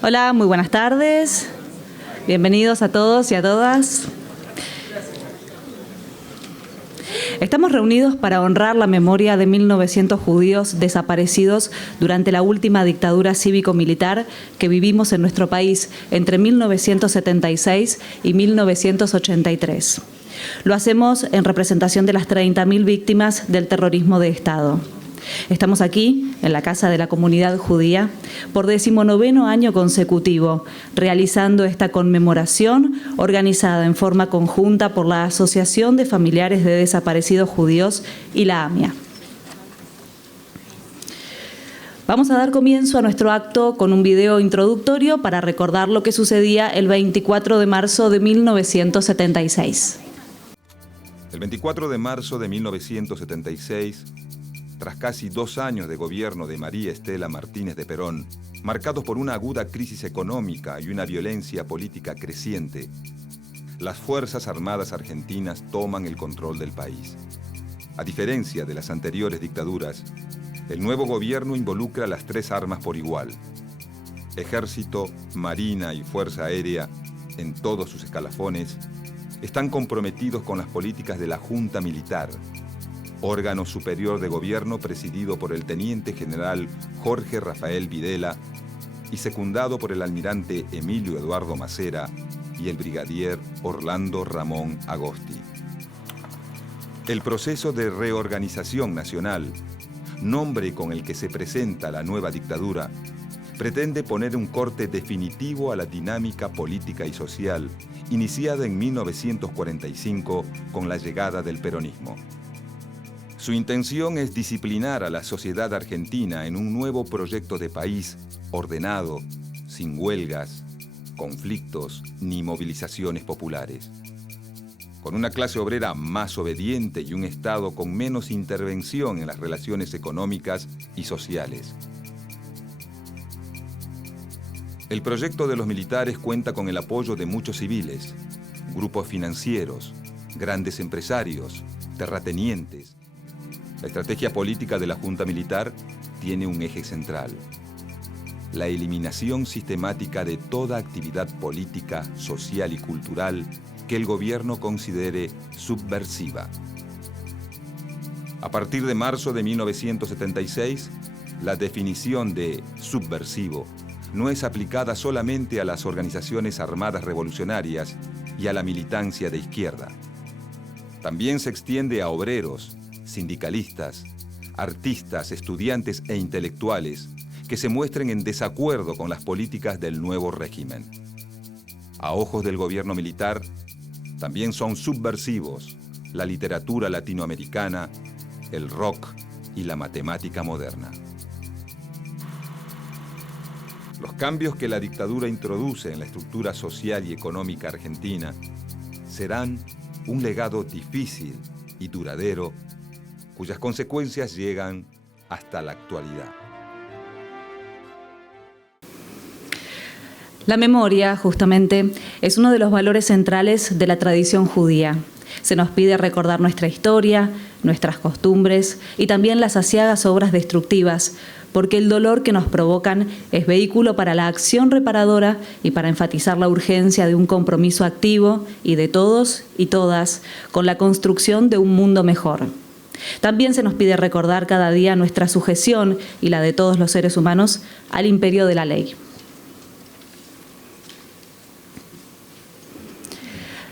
Hola, muy buenas tardes. Bienvenidos a todos y a todas. Estamos reunidos para honrar la memoria de 1.900 judíos desaparecidos durante la última dictadura cívico-militar que vivimos en nuestro país entre 1976 y 1983. Lo hacemos en representación de las 30.000 víctimas del terrorismo de Estado. Estamos aquí, en la Casa de la Comunidad Judía, por 19º año consecutivo, realizando esta conmemoración organizada en forma conjunta por la Asociación de Familiares de Desaparecidos Judíos y la AMIA. Vamos a dar comienzo a nuestro acto con un video introductorio para recordar lo que sucedía el 24 de marzo de 1976. El 24 de marzo de 1976, tras casi 2 años de gobierno de María Estela Martínez de Perón, marcados por una aguda crisis económica y una violencia política creciente, las Fuerzas Armadas argentinas toman el control del país. A diferencia de las anteriores dictaduras, el nuevo gobierno involucra las 3 armas por igual: Ejército, Marina y Fuerza Aérea, en todos sus escalafones, están comprometidos con las políticas de la Junta Militar, órgano superior de gobierno presidido por el teniente general Jorge Rafael Videla y secundado por el almirante Emilio Eduardo Macera y el brigadier Orlando Ramón Agosti. El proceso de reorganización nacional, nombre con el que se presenta la nueva dictadura, pretende poner un corte definitivo a la dinámica política y social iniciada en 1945 con la llegada del peronismo. Su intención es disciplinar a la sociedad argentina en un nuevo proyecto de país ordenado, sin huelgas, conflictos ni movilizaciones populares. Con una clase obrera más obediente y un Estado con menos intervención en las relaciones económicas y sociales. El proyecto de los militares cuenta con el apoyo de muchos civiles, grupos financieros, grandes empresarios, terratenientes. La estrategia política de la Junta Militar tiene un eje central: la eliminación sistemática de toda actividad política, social y cultural que el gobierno considere subversiva. A partir de marzo de 1976, la definición de subversivo no es aplicada solamente a las organizaciones armadas revolucionarias y a la militancia de izquierda. También se extiende a obreros, sindicalistas, artistas, estudiantes e intelectuales que se muestren en desacuerdo con las políticas del nuevo régimen. A ojos del gobierno militar, también son subversivos la literatura latinoamericana, el rock y la matemática moderna. Los cambios que la dictadura introduce en la estructura social y económica argentina serán un legado difícil y duradero, cuyas consecuencias llegan hasta la actualidad. La memoria, justamente, es uno de los valores centrales de la tradición judía. Se nos pide recordar nuestra historia, nuestras costumbres y también las aciagas obras destructivas, porque el dolor que nos provocan es vehículo para la acción reparadora y para enfatizar la urgencia de un compromiso activo y de todos y todas con la construcción de un mundo mejor. También se nos pide recordar cada día nuestra sujeción y la de todos los seres humanos al imperio de la ley.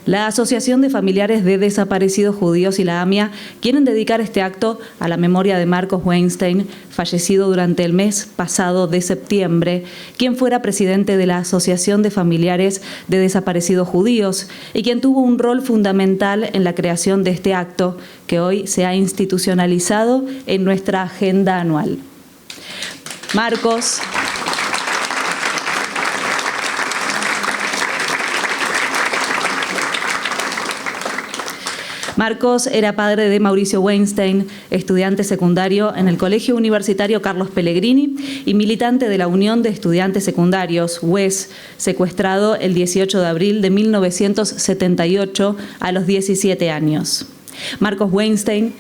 La Asociación de Familiares de Desaparecidos Judíos y la AMIA quieren dedicar este acto a la memoria de Marcos Weinstein, fallecido durante el mes pasado de septiembre, quien fuera presidente de la Asociación de Familiares de Desaparecidos Judíos y quien tuvo un rol fundamental en la creación de este acto que hoy se ha institucionalizado en nuestra agenda anual. Marcos era padre de Mauricio Weinstein, estudiante secundario en el Colegio Universitario Carlos Pellegrini y militante de la Unión de Estudiantes Secundarios, UES, secuestrado el 18 de abril de 1978 a los 17 años. Marcos Weinstein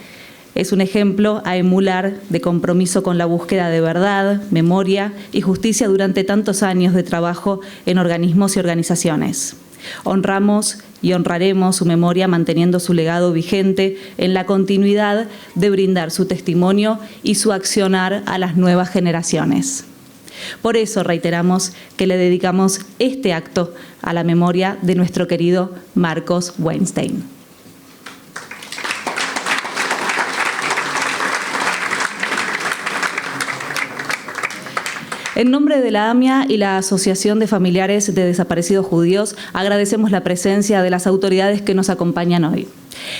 Es un ejemplo a emular de compromiso con la búsqueda de verdad, memoria y justicia durante tantos años de trabajo en organismos y organizaciones. Honramos y honraremos su memoria manteniendo su legado vigente en la continuidad de brindar su testimonio y su accionar a las nuevas generaciones. Por eso reiteramos que le dedicamos este acto a la memoria de nuestro querido Marcos Weinstein. En nombre de la AMIA y la Asociación de Familiares de Desaparecidos Judíos, agradecemos la presencia de las autoridades que nos acompañan hoy.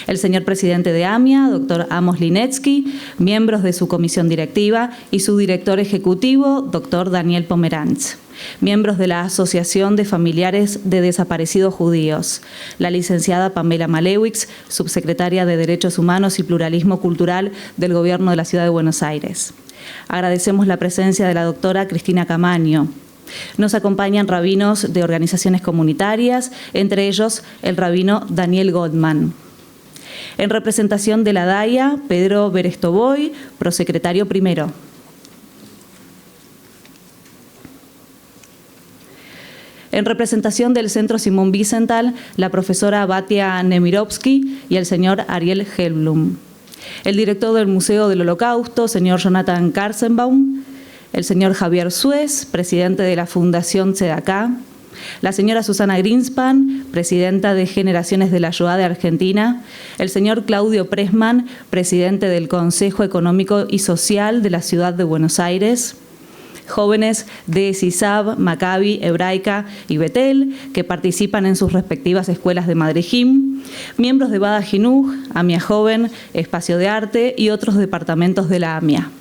El señor presidente de AMIA, doctor Amos Linetsky, miembros de su comisión directiva y su director ejecutivo, doctor Daniel Pomeranz. Miembros de la Asociación de Familiares de Desaparecidos Judíos, la licenciada Pamela Malewicz, subsecretaria de Derechos Humanos y Pluralismo Cultural del Gobierno de la Ciudad de Buenos Aires. Agradecemos la presencia de la doctora Cristina Camaño. Nos acompañan rabinos de organizaciones comunitarias, entre ellos el rabino Daniel Goldman. En representación de la DAIA, Pedro Berestoboy, prosecretario primero. En representación del Centro Simón Wiesenthal, la profesora Batia Nemirovsky y el señor Ariel Helblum. El director del Museo del Holocausto, señor Jonathan Karzenbaum, el señor Javier Suez, presidente de la Fundación Tzedakah, la señora Susana Greenspan, presidenta de Generaciones de la Shoah de Argentina, el señor Claudio Pressman, presidente del Consejo Económico y Social de la Ciudad de Buenos Aires, jóvenes de CISAB, Maccabi, Hebraica y Betel, que participan en sus respectivas escuelas de Madrejim, miembros de Bada Jinuj, AMIA Joven, Espacio de Arte y otros departamentos de la AMIA.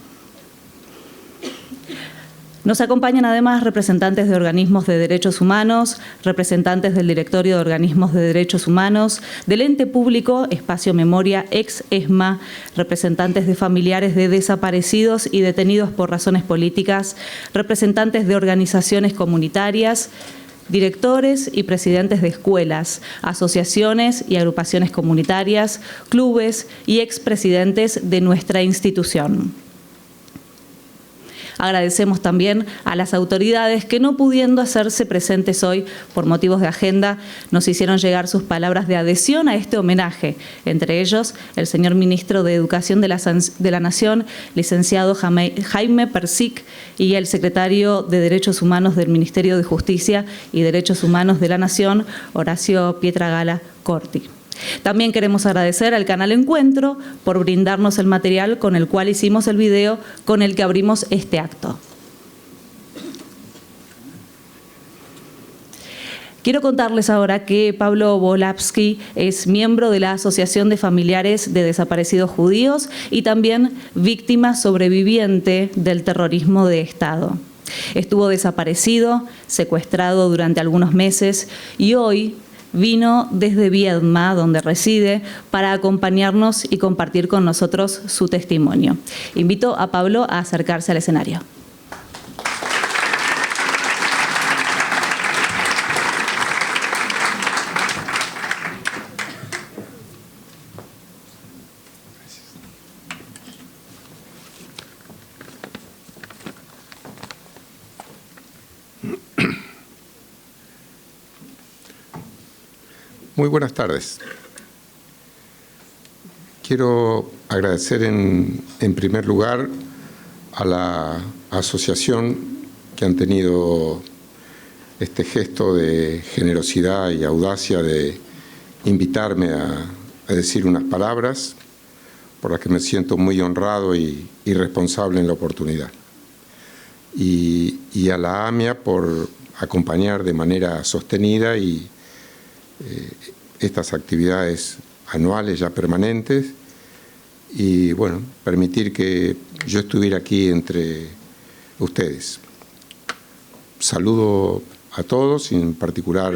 Nos acompañan además representantes de organismos de derechos humanos, representantes del Directorio de Organismos de Derechos Humanos, del ente público Espacio Memoria ex ESMA, representantes de familiares de desaparecidos y detenidos por razones políticas, representantes de organizaciones comunitarias, directores y presidentes de escuelas, asociaciones y agrupaciones comunitarias, clubes y expresidentes de nuestra institución. Agradecemos también a las autoridades que, no pudiendo hacerse presentes hoy por motivos de agenda, nos hicieron llegar sus palabras de adhesión a este homenaje, entre ellos el señor ministro de Educación de la Nación, licenciado Jaime Persic, y el secretario de Derechos Humanos del Ministerio de Justicia y Derechos Humanos de la Nación, Horacio Pietragala Corti. También queremos agradecer al canal Encuentro por brindarnos el material con el cual hicimos el video con el que abrimos este acto. Quiero contarles ahora que Pablo Volapsky es miembro de la Asociación de Familiares de Desaparecidos Judíos y también víctima sobreviviente del terrorismo de Estado. Estuvo desaparecido, secuestrado durante algunos meses y hoy vino desde Viedma, donde reside, para acompañarnos y compartir con nosotros su testimonio. Invito a Pablo a acercarse al escenario. Muy buenas tardes. Quiero agradecer en primer lugar a la asociación que han tenido este gesto de generosidad y audacia de invitarme a decir unas palabras por las que me siento muy honrado y responsable en la oportunidad. Y a la AMIA por acompañar de manera sostenida y estas actividades anuales ya permanentes y, bueno, permitir que yo estuviera aquí entre ustedes. Saludo a todos, en particular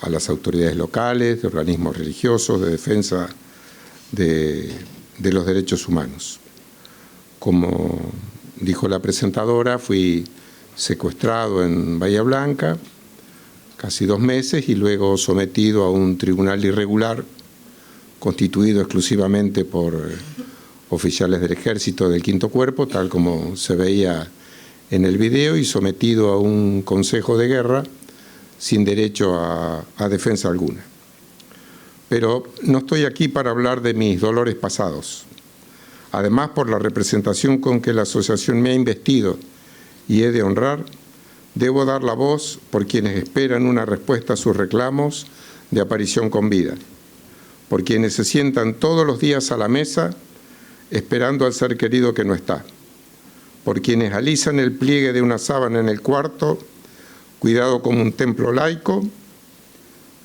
a las autoridades locales, de organismos religiosos, de defensa de los derechos humanos. Como dijo la presentadora, fui secuestrado en Bahía Blanca casi 2 meses y luego sometido a un tribunal irregular constituido exclusivamente por oficiales del Ejército del Quinto Cuerpo, tal como se veía en el video, y sometido a un consejo de guerra sin derecho a defensa alguna. Pero no estoy aquí para hablar de mis dolores pasados. Además, por la representación con que la asociación me ha investido y he de honrar, debo dar la voz por quienes esperan una respuesta a sus reclamos de aparición con vida, por quienes se sientan todos los días a la mesa esperando al ser querido que no está, por quienes alisan el pliegue de una sábana en el cuarto, cuidado como un templo laico,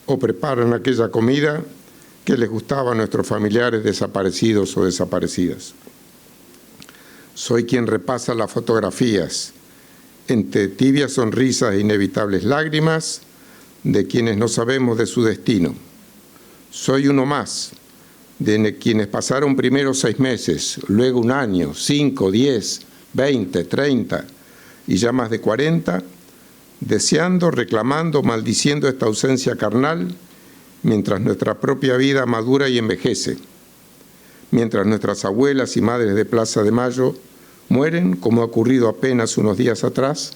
o preparan aquella comida que les gustaba a nuestros familiares desaparecidos o desaparecidas. Soy quien repasa las fotografías, entre tibias sonrisas e inevitables lágrimas, de quienes no sabemos de su destino. Soy uno más, de quienes pasaron primero 6 meses, luego 1 año, 5, 10, 20, 30 y ya más de 40, deseando, reclamando, maldiciendo esta ausencia carnal, mientras nuestra propia vida madura y envejece, mientras nuestras abuelas y madres de Plaza de Mayo mueren, como ha ocurrido apenas unos días atrás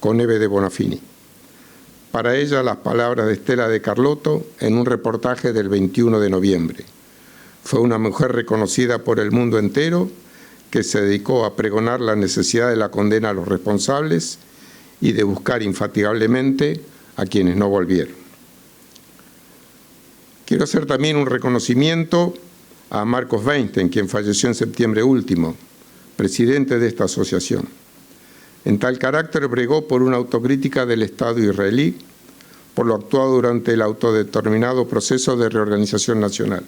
con Eve de Bonafini. Para ella, las palabras de Estela de Carlotto en un reportaje del 21 de noviembre. Fue una mujer reconocida por el mundo entero que se dedicó a pregonar la necesidad de la condena a los responsables y de buscar infatigablemente a quienes no volvieron. Quiero hacer también un reconocimiento a Marcos Weinstein, quien falleció en septiembre último, presidente de esta asociación. En tal carácter bregó por una autocrítica del Estado israelí, por lo actuado durante el autodeterminado proceso de reorganización nacional.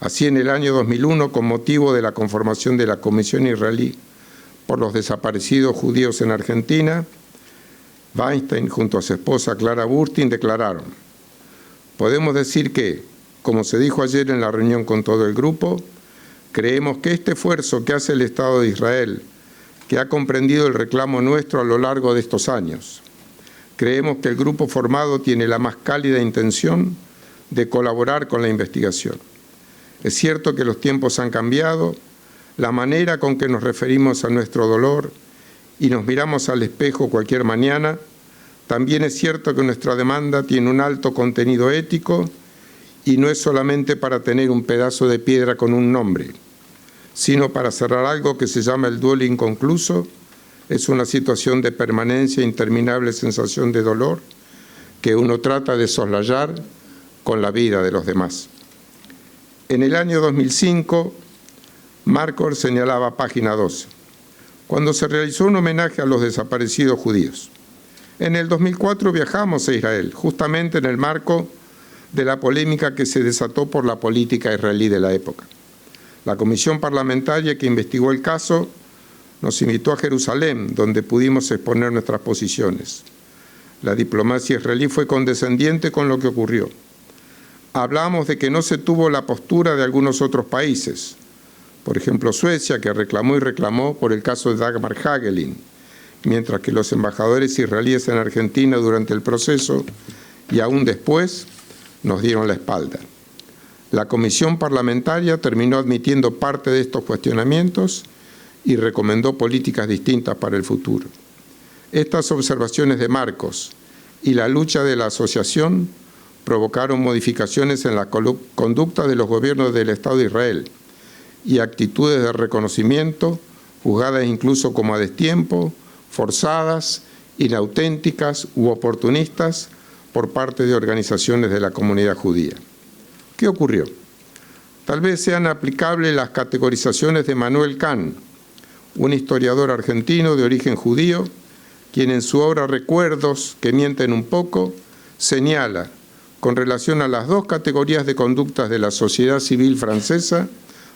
Así, en el año 2001, con motivo de la conformación de la Comisión Israelí por los desaparecidos judíos en Argentina, Weinstein, junto a su esposa Clara Burstein, declararon: podemos decir que, como se dijo ayer en la reunión con todo el grupo, creemos que este esfuerzo que hace el Estado de Israel, que ha comprendido el reclamo nuestro a lo largo de estos años, creemos que el grupo formado tiene la más cálida intención de colaborar con la investigación. Es cierto que los tiempos han cambiado, la manera con que nos referimos a nuestro dolor y nos miramos al espejo cualquier mañana. También es cierto que nuestra demanda tiene un alto contenido ético y no es solamente para tener un pedazo de piedra con un nombre, sino para cerrar algo que se llama el duelo inconcluso. Es una situación de permanencia, interminable sensación de dolor que uno trata de soslayar con la vida de los demás. En el año 2005, Marcos señalaba página 12, cuando se realizó un homenaje a los desaparecidos judíos. En el 2004 viajamos a Israel, justamente en el marco de la polémica que se desató por la política israelí de la época. La comisión parlamentaria que investigó el caso nos invitó a Jerusalén, donde pudimos exponer nuestras posiciones. La diplomacia israelí fue condescendiente con lo que ocurrió. Hablamos de que no se tuvo la postura de algunos otros países, por ejemplo Suecia, que reclamó y reclamó por el caso de Dagmar Hagelin, mientras que los embajadores israelíes en Argentina durante el proceso y aún después nos dieron la espalda. La comisión parlamentaria terminó admitiendo parte de estos cuestionamientos y recomendó políticas distintas para el futuro. Estas observaciones de Marcos y la lucha de la asociación provocaron modificaciones en la conducta de los gobiernos del Estado de Israel y actitudes de reconocimiento, juzgadas incluso como a destiempo, forzadas, inauténticas u oportunistas por parte de organizaciones de la comunidad judía. ¿Qué ocurrió? Tal vez sean aplicables las categorizaciones de Manuel Kahn, un historiador argentino de origen judío, quien en su obra Recuerdos que mienten un poco, señala, con relación a las dos categorías de conductas de la sociedad civil francesa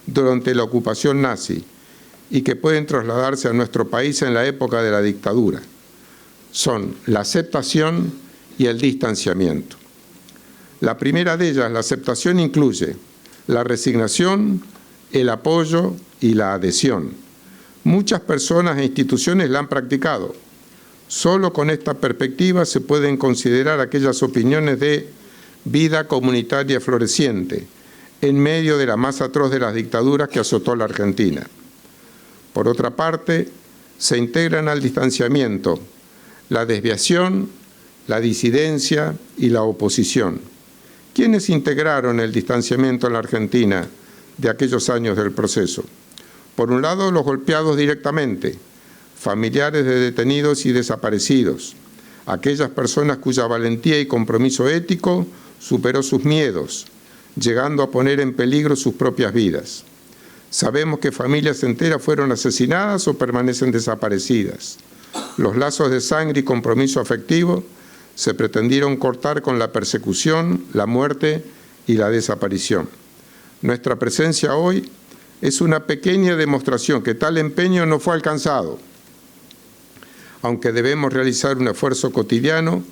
durante la ocupación nazi y que pueden trasladarse a nuestro país en la época de la dictadura. Son la aceptación y el distanciamiento. La primera de ellas, la aceptación, incluye la resignación, el apoyo y la adhesión. Muchas personas e instituciones la han practicado. Solo con esta perspectiva se pueden considerar aquellas opiniones de vida comunitaria floreciente, en medio de la más atroz de las dictaduras que azotó la Argentina. Por otra parte, se integran al distanciamiento la desviación, la disidencia y la oposición. ¿Quiénes integraron el distanciamiento en la Argentina de aquellos años del proceso? Por un lado, los golpeados directamente, familiares de detenidos y desaparecidos, aquellas personas cuya valentía y compromiso ético superó sus miedos, llegando a poner en peligro sus propias vidas. Sabemos que familias enteras fueron asesinadas o permanecen desaparecidas. Los lazos de sangre y compromiso afectivo se pretendieron cortar con la persecución, la muerte y la desaparición. Nuestra presencia hoy es una pequeña demostración que tal empeño no fue alcanzado, aunque debemos realizar un esfuerzo cotidiano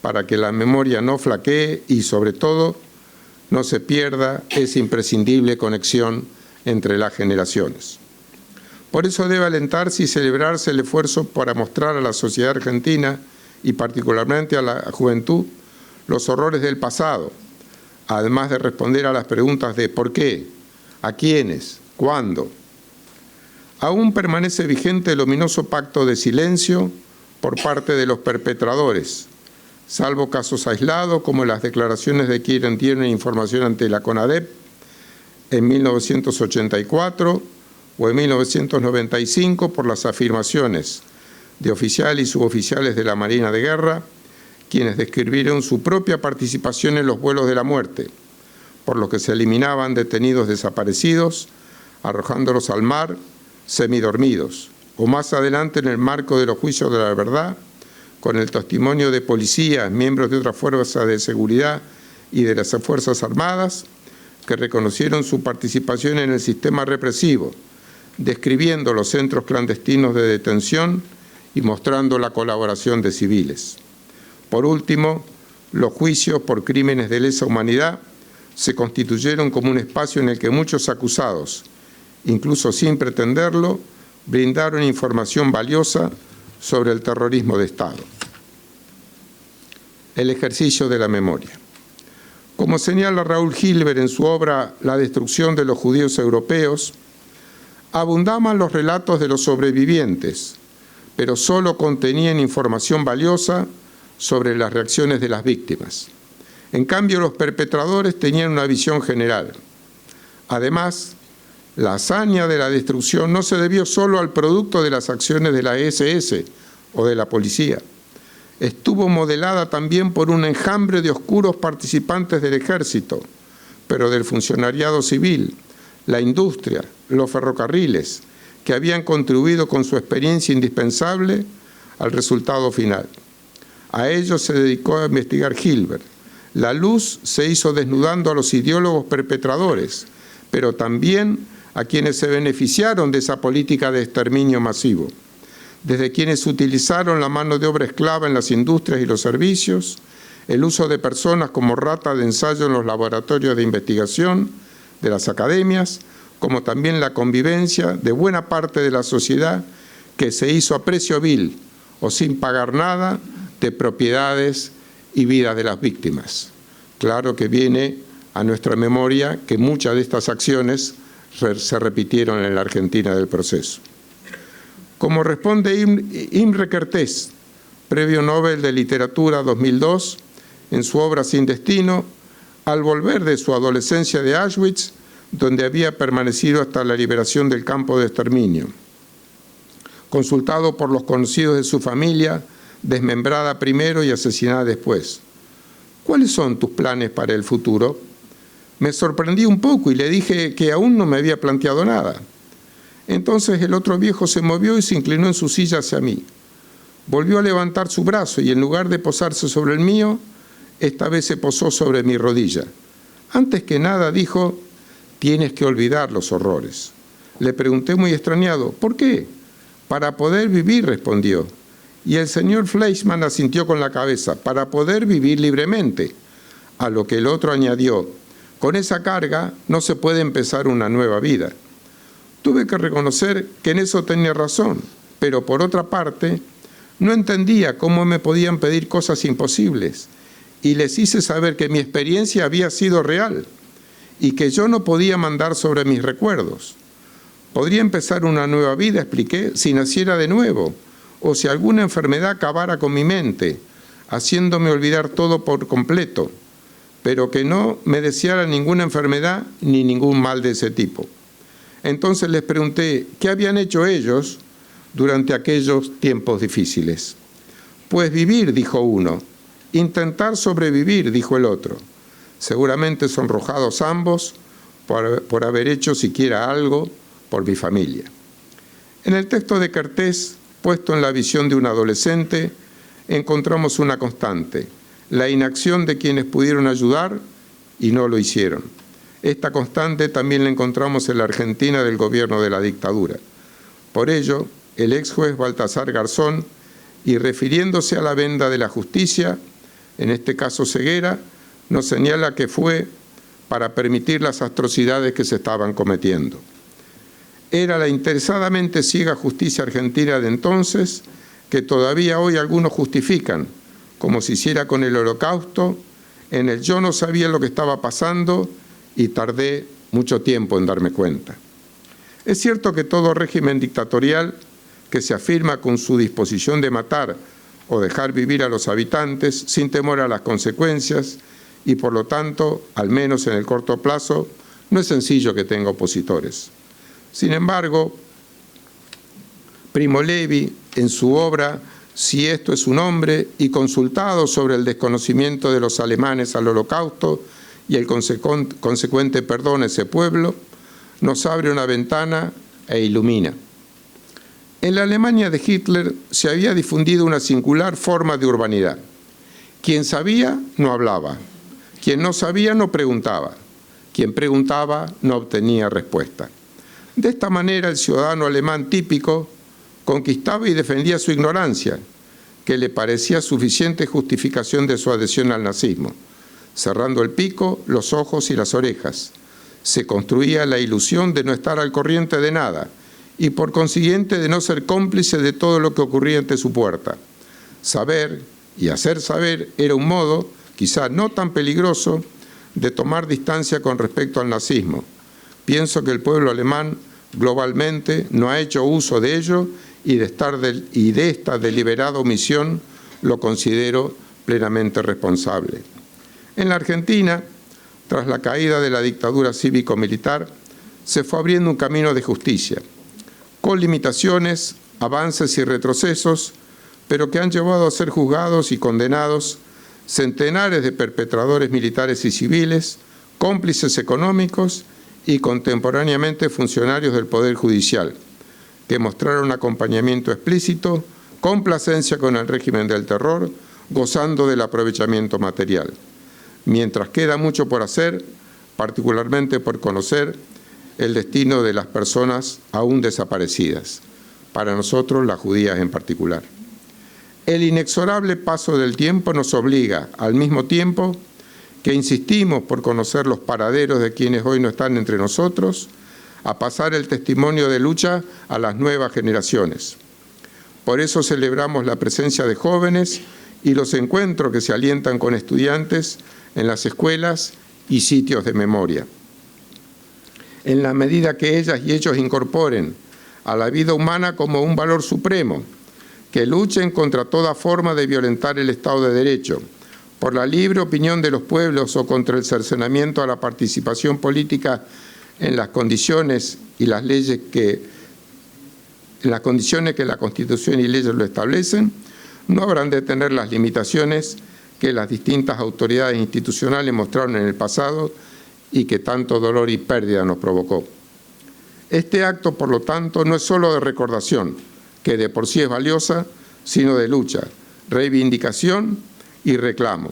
para que la memoria no flaquee y, sobre todo, no se pierda esa imprescindible conexión entre las generaciones. Por eso debe alentarse y celebrarse el esfuerzo para mostrar a la sociedad argentina y particularmente a la juventud los horrores del pasado, además de responder a las preguntas de ¿por qué?, ¿a quiénes?, ¿cuándo? Aún permanece vigente el ominoso pacto de silencio por parte de los perpetradores, salvo casos aislados como las declaraciones de quienes dieron información ante la CONADEP en 1984 o en 1995 por las afirmaciones de oficiales y suboficiales de la Marina de Guerra, quienes describieron su propia participación en los vuelos de la muerte, por lo que se eliminaban detenidos desaparecidos, arrojándolos al mar semidormidos, o más adelante en el marco de los juicios de la verdad, con el testimonio de policías, miembros de otras fuerzas de seguridad y de las Fuerzas Armadas, que reconocieron su participación en el sistema represivo, describiendo los centros clandestinos de detención y mostrando la colaboración de civiles. Por último, los juicios por crímenes de lesa humanidad se constituyeron como un espacio en el que muchos acusados, incluso sin pretenderlo, brindaron información valiosa sobre el terrorismo de Estado. El ejercicio de la memoria. Como señala Raúl Hilbert en su obra La destrucción de los judíos europeos, abundaban los relatos de los sobrevivientes, pero solo contenían información valiosa sobre las reacciones de las víctimas. En cambio, los perpetradores tenían una visión general. Además, la hazaña de la destrucción no se debió solo al producto de las acciones de la SS o de la policía. Estuvo modelada también por un enjambre de oscuros participantes del ejército, pero del funcionariado civil, la industria, los ferrocarriles, que habían contribuido con su experiencia indispensable al resultado final. A ellos se dedicó a investigar Hilbert. La luz se hizo desnudando a los ideólogos perpetradores, pero también a quienes se beneficiaron de esa política de exterminio masivo, desde quienes utilizaron la mano de obra esclava en las industrias y los servicios, el uso de personas como rata de ensayo en los laboratorios de investigación de las academias, como también la convivencia de buena parte de la sociedad que se hizo a precio vil o sin pagar nada de propiedades y vidas de las víctimas. Claro que viene a nuestra memoria que muchas de estas acciones se repitieron en la Argentina del proceso. Como responde Imre Kertész, Premio Nobel de Literatura 2002, en su obra Sin Destino, al volver de su adolescencia de Auschwitz, donde había permanecido hasta la liberación del campo de exterminio. Consultado por los conocidos de su familia, desmembrada primero y asesinada después. ¿Cuáles son tus planes para el futuro? Me sorprendí un poco y le dije que aún no me había planteado nada. Entonces el otro viejo se movió y se inclinó en su silla hacia mí. Volvió a levantar su brazo y en lugar de posarse sobre el mío, esta vez se posó sobre mi rodilla. Antes que nada dijo, tienes que olvidar los horrores. Le pregunté muy extrañado, ¿por qué? Para poder vivir, respondió. Y el señor Fleischmann asintió con la cabeza, para poder vivir libremente. A lo que el otro añadió, con esa carga no se puede empezar una nueva vida. Tuve que reconocer que en eso tenía razón, pero por otra parte, no entendía cómo me podían pedir cosas imposibles y les hice saber que mi experiencia había sido real y que yo no podía mandar sobre mis recuerdos. Podría empezar una nueva vida, expliqué, si naciera de nuevo, o si alguna enfermedad acabara con mi mente, haciéndome olvidar todo por completo, pero que no me deseara ninguna enfermedad ni ningún mal de ese tipo. Entonces les pregunté, ¿qué habían hecho ellos durante aquellos tiempos difíciles? Pues vivir, dijo uno. Intentar sobrevivir, dijo el otro. Seguramente sonrojados ambos por haber hecho siquiera algo por mi familia. En el texto de Kertész, puesto en la visión de un adolescente, encontramos una constante, la inacción de quienes pudieron ayudar y no lo hicieron. Esta constante también la encontramos en la Argentina del gobierno de la dictadura. Por ello, el ex juez Baltasar Garzón, y refiriéndose a la venda de la justicia, en este caso ceguera, nos señala que fue para permitir las atrocidades que se estaban cometiendo. Era la interesadamente ciega justicia argentina de entonces, que todavía hoy algunos justifican, como se hiciera con el Holocausto, en el yo no sabía lo que estaba pasando y tardé mucho tiempo en darme cuenta. Es cierto que todo régimen dictatorial que se afirma con su disposición de matar o dejar vivir a los habitantes sin temor a las consecuencias y por lo tanto, al menos en el corto plazo, no es sencillo que tenga opositores. Sin embargo, Primo Levi, en su obra Si esto es un hombre, y consultado sobre el desconocimiento de los alemanes al Holocausto y el consecuente perdón a ese pueblo, nos abre una ventana e ilumina. En la Alemania de Hitler se había difundido una singular forma de urbanidad. Quien sabía, no hablaba. Quien no sabía, no preguntaba. Quien preguntaba, no obtenía respuesta. De esta manera, el ciudadano alemán típico conquistaba y defendía su ignorancia, que le parecía suficiente justificación de su adhesión al nazismo. Cerrando el pico, los ojos y las orejas, se construía la ilusión de no estar al corriente de nada y por consiguiente de no ser cómplice de todo lo que ocurría ante su puerta. Saber y hacer saber era un modo, quizá no tan peligroso, de tomar distancia con respecto al nazismo. Pienso que el pueblo alemán globalmente no ha hecho uso de ello y de esta deliberada omisión lo considero plenamente responsable. En la Argentina, tras la caída de la dictadura cívico-militar, se fue abriendo un camino de justicia, con limitaciones, avances y retrocesos, pero que han llevado a ser juzgados y condenados centenares de perpetradores militares y civiles, cómplices económicos y contemporáneamente funcionarios del Poder Judicial, que mostraron acompañamiento explícito, complacencia con el régimen del terror, gozando del aprovechamiento material. Mientras queda mucho por hacer, particularmente por conocer el destino de las personas aún desaparecidas, para nosotros las judías en particular. El inexorable paso del tiempo nos obliga, al mismo tiempo que insistimos por conocer los paraderos de quienes hoy no están entre nosotros, a pasar el testimonio de lucha a las nuevas generaciones. Por eso celebramos la presencia de jóvenes y los encuentros que se alientan con estudiantes en las escuelas y sitios de memoria. En la medida que ellas y ellos incorporen a la vida humana como un valor supremo, que luchen contra toda forma de violentar el Estado de Derecho, por la libre opinión de los pueblos o contra el cercenamiento a la participación política en las condiciones y las leyes que la Constitución y leyes lo establecen, no habrán de tener las limitaciones que las distintas autoridades institucionales mostraron en el pasado y que tanto dolor y pérdida nos provocó. Este acto, por lo tanto, no es solo de recordación, que de por sí es valiosa, sino de lucha, reivindicación y reclamo.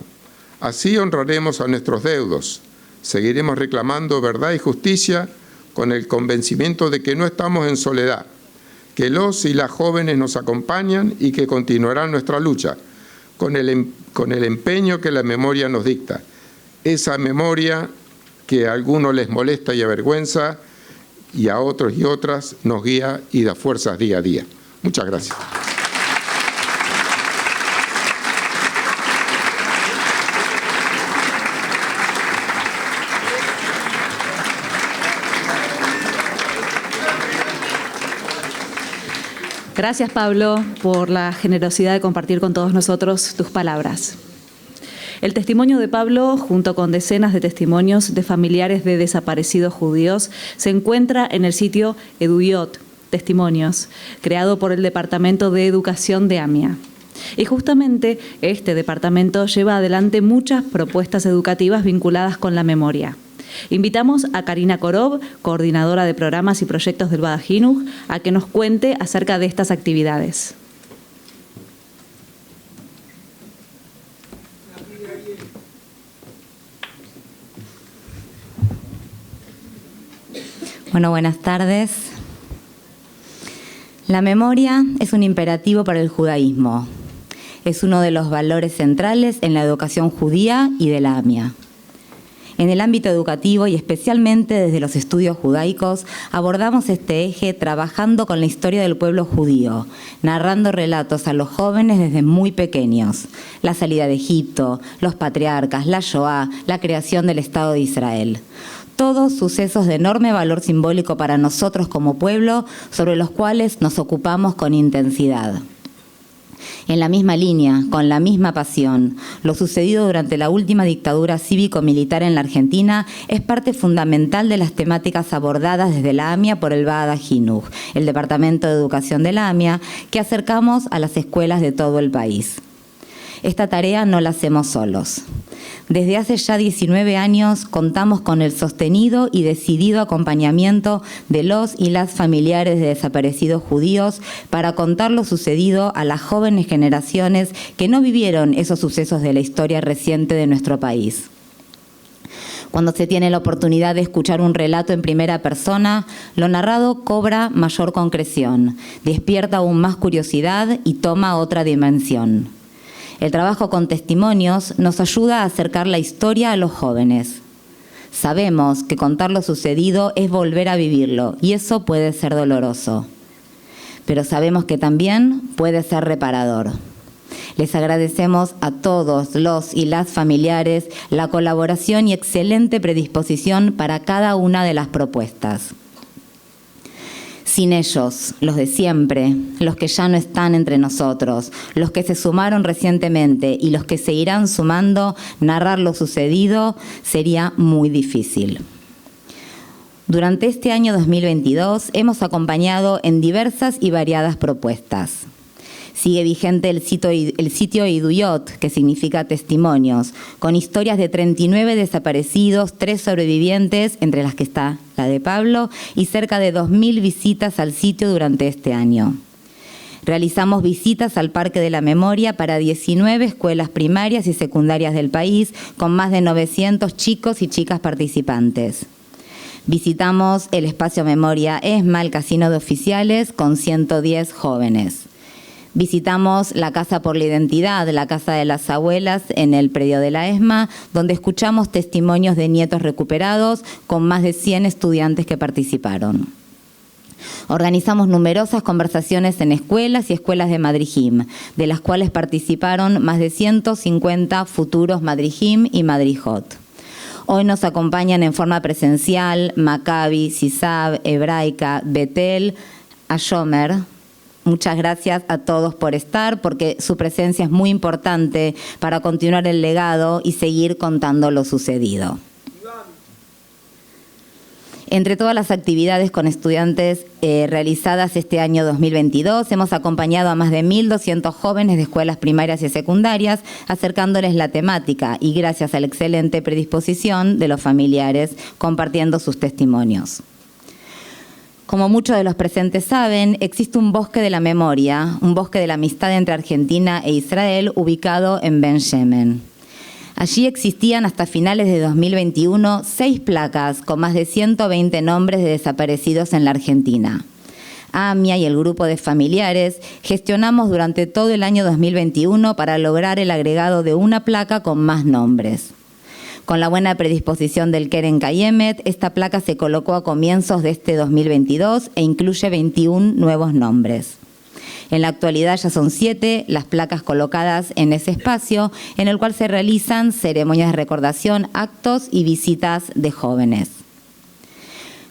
Así honraremos a nuestros deudos, seguiremos reclamando verdad y justicia con el convencimiento de que no estamos en soledad, que los y las jóvenes nos acompañan y que continuarán nuestra lucha, con el empeño que la memoria nos dicta, esa memoria que a algunos les molesta y avergüenza y a otros y otras nos guía y da fuerzas día a día. Muchas gracias. Gracias, Pablo, por la generosidad de compartir con todos nosotros tus palabras. El testimonio de Pablo, junto con decenas de testimonios de familiares de desaparecidos judíos, se encuentra en el sitio Eduyot, Testimonios, creado por el Departamento de Educación de AMIA. Y justamente este departamento lleva adelante muchas propuestas educativas vinculadas con la memoria. Invitamos a Karina Korov, coordinadora de programas y proyectos del Bada Jinuj, a que nos cuente acerca de estas actividades. Bueno, buenas tardes. La memoria es un imperativo para el judaísmo. Es uno de los valores centrales en la educación judía y de la AMIA. En el ámbito educativo y especialmente desde los estudios judaicos, abordamos este eje trabajando con la historia del pueblo judío, narrando relatos a los jóvenes desde muy pequeños. La salida de Egipto, los patriarcas, la Shoah, la creación del Estado de Israel. Todos sucesos de enorme valor simbólico para nosotros como pueblo, sobre los cuales nos ocupamos con intensidad. En la misma línea, con la misma pasión, lo sucedido durante la última dictadura cívico-militar en la Argentina es parte fundamental de las temáticas abordadas desde la AMIA por el Bada Jinuj, el Departamento de Educación de la AMIA, que acercamos a las escuelas de todo el país. Esta tarea no la hacemos solos. Desde hace ya 19 años contamos con el sostenido y decidido acompañamiento de los y las familiares de desaparecidos judíos para contar lo sucedido a las jóvenes generaciones que no vivieron esos sucesos de la historia reciente de nuestro país. Cuando se tiene la oportunidad de escuchar un relato en primera persona, lo narrado cobra mayor concreción, despierta aún más curiosidad y toma otra dimensión. El trabajo con testimonios nos ayuda a acercar la historia a los jóvenes. Sabemos que contar lo sucedido es volver a vivirlo y eso puede ser doloroso. Pero sabemos que también puede ser reparador. Les agradecemos a todos los y las familiares la colaboración y excelente predisposición para cada una de las propuestas. Sin ellos, los de siempre, los que ya no están entre nosotros, los que se sumaron recientemente y los que se irán sumando, narrar lo sucedido sería muy difícil. Durante este año 2022 hemos acompañado en diversas y variadas propuestas. Sigue vigente el sitio Eduyot, que significa testimonios, con historias de 39 desaparecidos, 3 sobrevivientes, entre las que está la de Pablo, y cerca de 2.000 visitas al sitio durante este año. Realizamos visitas al Parque de la Memoria para 19 escuelas primarias y secundarias del país, con más de 900 chicos y chicas participantes. Visitamos el espacio Memoria ESMA, el casino de oficiales, con 110 jóvenes. Visitamos la Casa por la Identidad, la Casa de las Abuelas, en el predio de la ESMA, donde escuchamos testimonios de nietos recuperados con más de 100 estudiantes que participaron. Organizamos numerosas conversaciones en escuelas y escuelas de Madrijim, de las cuales participaron más de 150 futuros Madrijim y Madrijot. Hoy nos acompañan en forma presencial Maccabi, Sisab, Hebraica, Betel, Ashomer. Muchas gracias a todos por estar, porque su presencia es muy importante para continuar el legado y seguir contando lo sucedido. Entre todas las actividades con estudiantes realizadas este año 2022, hemos acompañado a más de 1.200 jóvenes de escuelas primarias y secundarias, acercándoles la temática y gracias a la excelente predisposición de los familiares compartiendo sus testimonios. Como muchos de los presentes saben, existe un bosque de la memoria, un bosque de la amistad entre Argentina e Israel, ubicado en Ben Shemen. Allí existían hasta finales de 2021 6 placas con más de 120 nombres de desaparecidos en la Argentina. AMIA y el grupo de familiares gestionamos durante todo el año 2021 para lograr el agregado de una placa con más nombres. Con la buena predisposición del Keren Kayemet, esta placa se colocó a comienzos de este 2022 e incluye 21 nuevos nombres. En la actualidad ya son 7 las placas colocadas en ese espacio, en el cual se realizan ceremonias de recordación, actos y visitas de jóvenes.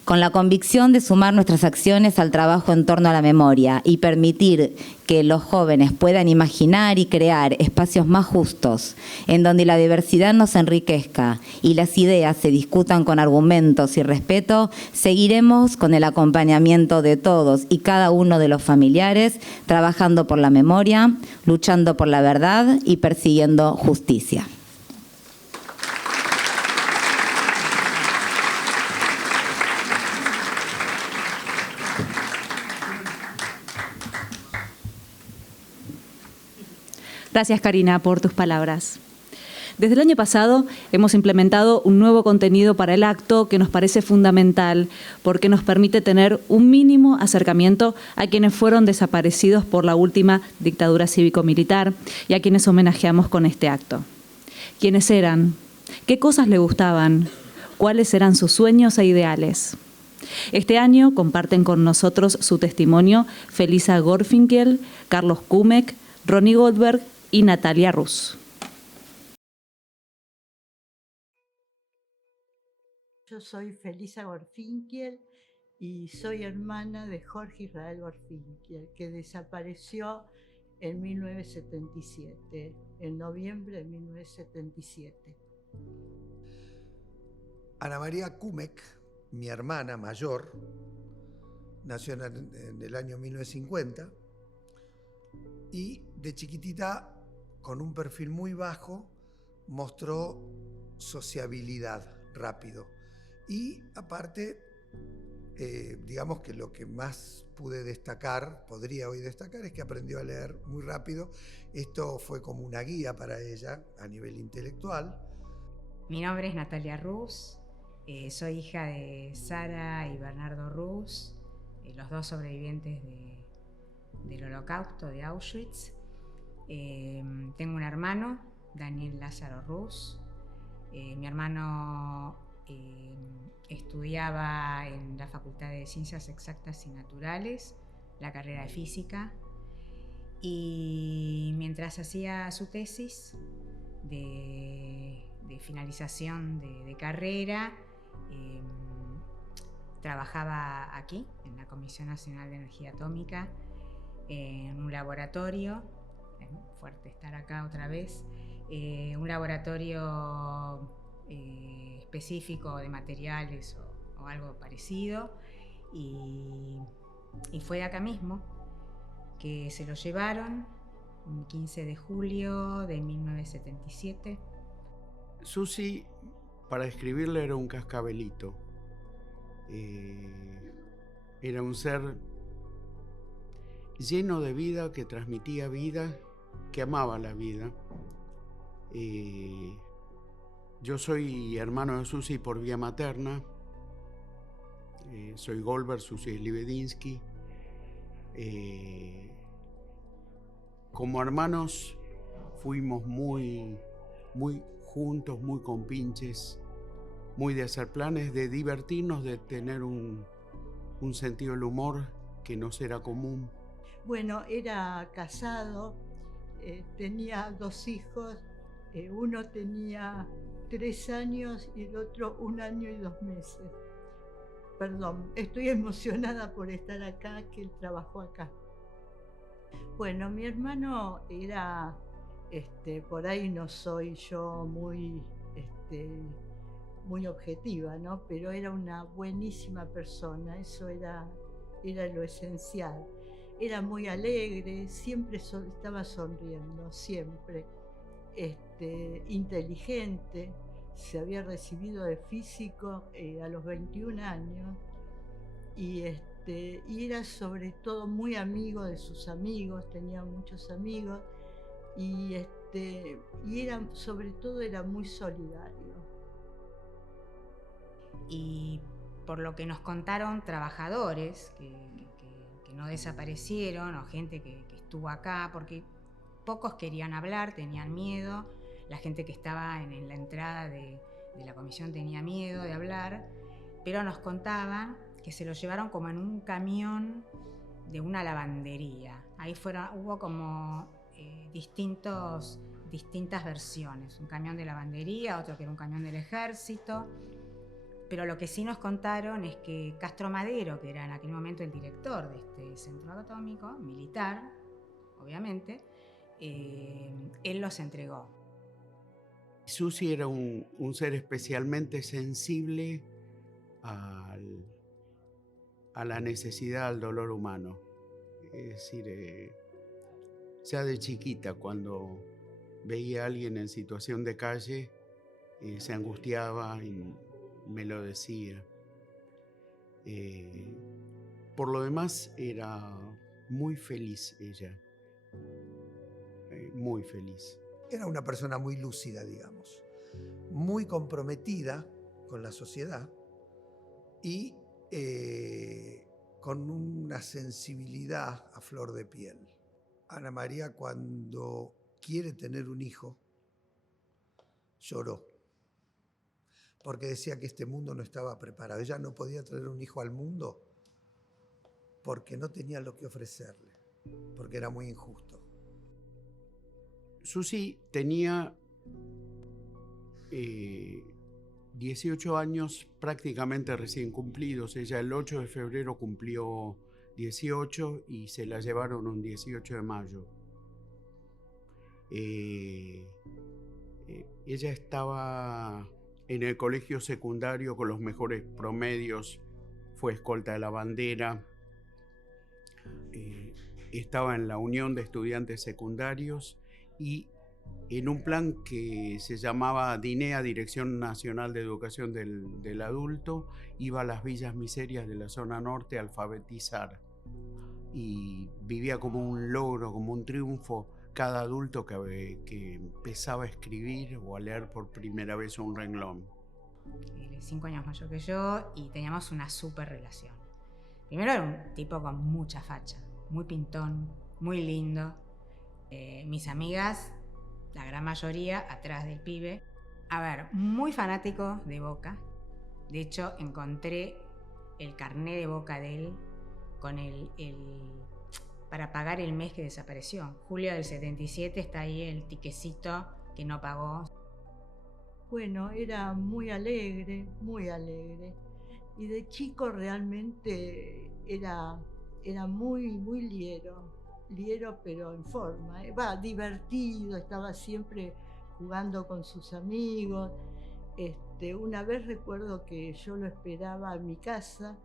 con la convicción de sumar nuestras acciones al trabajo en torno a la memoria y permitir que los jóvenes puedan imaginar y crear espacios más justos, en donde la diversidad nos enriquezca y las ideas se discutan con argumentos y respeto, seguiremos con el acompañamiento de todos y cada uno de los familiares, trabajando por la memoria, luchando por la verdad y persiguiendo justicia. Gracias, Karina, por tus palabras. Desde el año pasado hemos implementado un nuevo contenido para el acto que nos parece fundamental porque nos permite tener un mínimo acercamiento a quienes fueron desaparecidos por la última dictadura cívico-militar y a quienes homenajeamos con este acto. ¿Quiénes eran? ¿Qué cosas le gustaban? ¿Cuáles eran sus sueños e ideales? Este año comparten con nosotros su testimonio Felisa Gorfinkel, Carlos Kumek, Ronnie Goldberg y Natalia Rus. Yo soy Felisa Gorfinkel y soy hermana de Jorge Israel Gorfinkel, que desapareció en 1977, en noviembre de 1977. Ana María Kumek, mi hermana mayor, nació en el año 1950 y de chiquitita, con un perfil muy bajo, mostró sociabilidad rápido. Y aparte, digamos que lo que más podría hoy destacar, es que aprendió a leer muy rápido. Esto fue como una guía para ella a nivel intelectual. Mi nombre es Natalia Rus, soy hija de Sara y Bernardo Rus, los dos sobrevivientes del Holocausto, de Auschwitz. Tengo un hermano, Daniel Lázaro Rus. Mi hermano estudiaba en la Facultad de Ciencias Exactas y Naturales, la carrera de Física, y mientras hacía su tesis de finalización de carrera, trabajaba aquí, en la Comisión Nacional de Energía Atómica, en un laboratorio, fuerte estar acá otra vez, un laboratorio específico de materiales o algo parecido, y fue acá mismo que se lo llevaron, un 15 de julio de 1977. Susi, para describirla, era un cascabelito. Era un ser lleno de vida, que transmitía vida, que amaba la vida. Yo soy hermano de Susi por vía materna. Soy Goldberg, Susi es Libedinsky. Como hermanos fuimos muy juntos, muy compinches, muy de hacer planes, de divertirnos, de tener un sentido del humor que nos era común. Bueno, era casado, tenía 2 hijos, uno tenía 3 años y el otro 1 año y 2 meses. Perdón, estoy emocionada por estar acá, que él trabajó acá. Bueno, mi hermano era, por ahí no soy yo muy objetiva, ¿no? Pero era una buenísima persona, eso era lo esencial. Era muy alegre, siempre estaba sonriendo, siempre. Inteligente, se había recibido de físico a los 21 años y era sobre todo muy amigo de sus amigos, tenía muchos amigos y sobre todo era muy solidario. Y por lo que nos contaron trabajadores que no desaparecieron, o gente que estuvo acá, porque pocos querían hablar, tenían miedo, la gente que estaba en la entrada de la comisión tenía miedo de hablar, pero nos contaban que se lo llevaron como en un camión de una lavandería. Ahí hubo como distintas versiones, un camión de lavandería, otro que era un camión del ejército, Pero lo que sí nos contaron es que Castro Madero, que era en aquel momento el director de este centro atómico, militar, obviamente, él los entregó. Susi era un ser especialmente sensible a la necesidad, al dolor humano. Es decir, ya de chiquita, cuando veía a alguien en situación de calle, se angustiaba y me lo decía. Por lo demás, era muy feliz ella, muy feliz. Era una persona muy lúcida, digamos, muy comprometida con la sociedad y con una sensibilidad a flor de piel. Ana María, cuando quiere tener un hijo, lloró, porque decía que este mundo no estaba preparado. Ella no podía traer un hijo al mundo porque no tenía lo que ofrecerle, porque era muy injusto. Susi tenía 18 años prácticamente recién cumplidos. Ella el 8 de febrero cumplió 18 y se la llevaron un 18 de mayo. Ella estaba en el colegio secundario con los mejores promedios, fue escolta de la bandera, estaba en la Unión de Estudiantes Secundarios y en un plan que se llamaba DINEA, Dirección Nacional de Educación del Adulto, iba a las villas miserias de la zona norte a alfabetizar y vivía como un logro, como un triunfo cada adulto que empezaba a escribir o a leer por primera vez un renglón. Él es 5 años mayor que yo y teníamos una súper relación. Primero era un tipo con mucha facha, muy pintón, muy lindo. Mis amigas, la gran mayoría, atrás del pibe. A ver, muy fanático de Boca. De hecho, encontré el carné de Boca de él con para pagar el mes que desapareció. Julio del 77 está ahí el tiquecito que no pagó. Bueno, era muy alegre, muy alegre. Y de chico realmente era muy, muy liero pero en forma. Divertido, estaba siempre jugando con sus amigos. Una vez recuerdo que yo lo esperaba en mi casa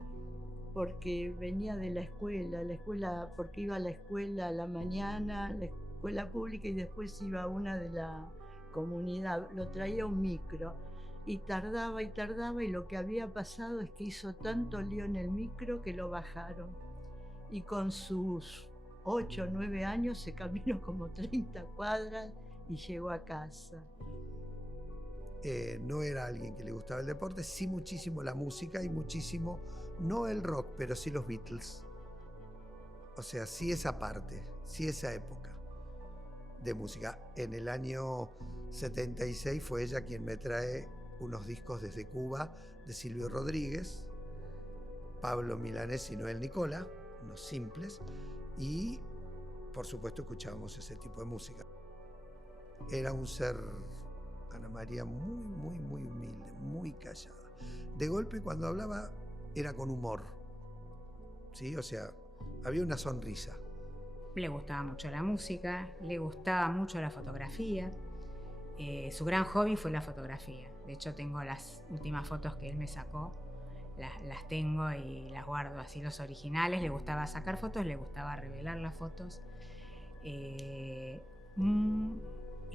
porque venía de la escuela, porque iba a la escuela a la mañana, la escuela pública, y después iba a una de la comunidad. Lo traía un micro y tardaba, y lo que había pasado es que hizo tanto lío en el micro que lo bajaron. Y con sus 8 o 9 años se caminó como 30 cuadras y llegó a casa. No era alguien que le gustaba el deporte, sí muchísimo la música y muchísimo, no el rock, pero sí los Beatles. O sea, sí esa parte, sí esa época de música. En el año 76 fue ella quien me trae unos discos desde Cuba de Silvio Rodríguez, Pablo Milanés y Noel Nicola, unos simples, y por supuesto escuchábamos ese tipo de música. Era un ser, Ana María, muy, muy, muy humilde, muy callada. De golpe cuando hablaba era con humor, ¿sí? O sea, había una sonrisa. Le gustaba mucho la música, le gustaba mucho la fotografía. Su gran hobby fue la fotografía. De hecho, tengo las últimas fotos que él me sacó, las tengo y las guardo así, los originales. Le gustaba sacar fotos, le gustaba revelar las fotos. Le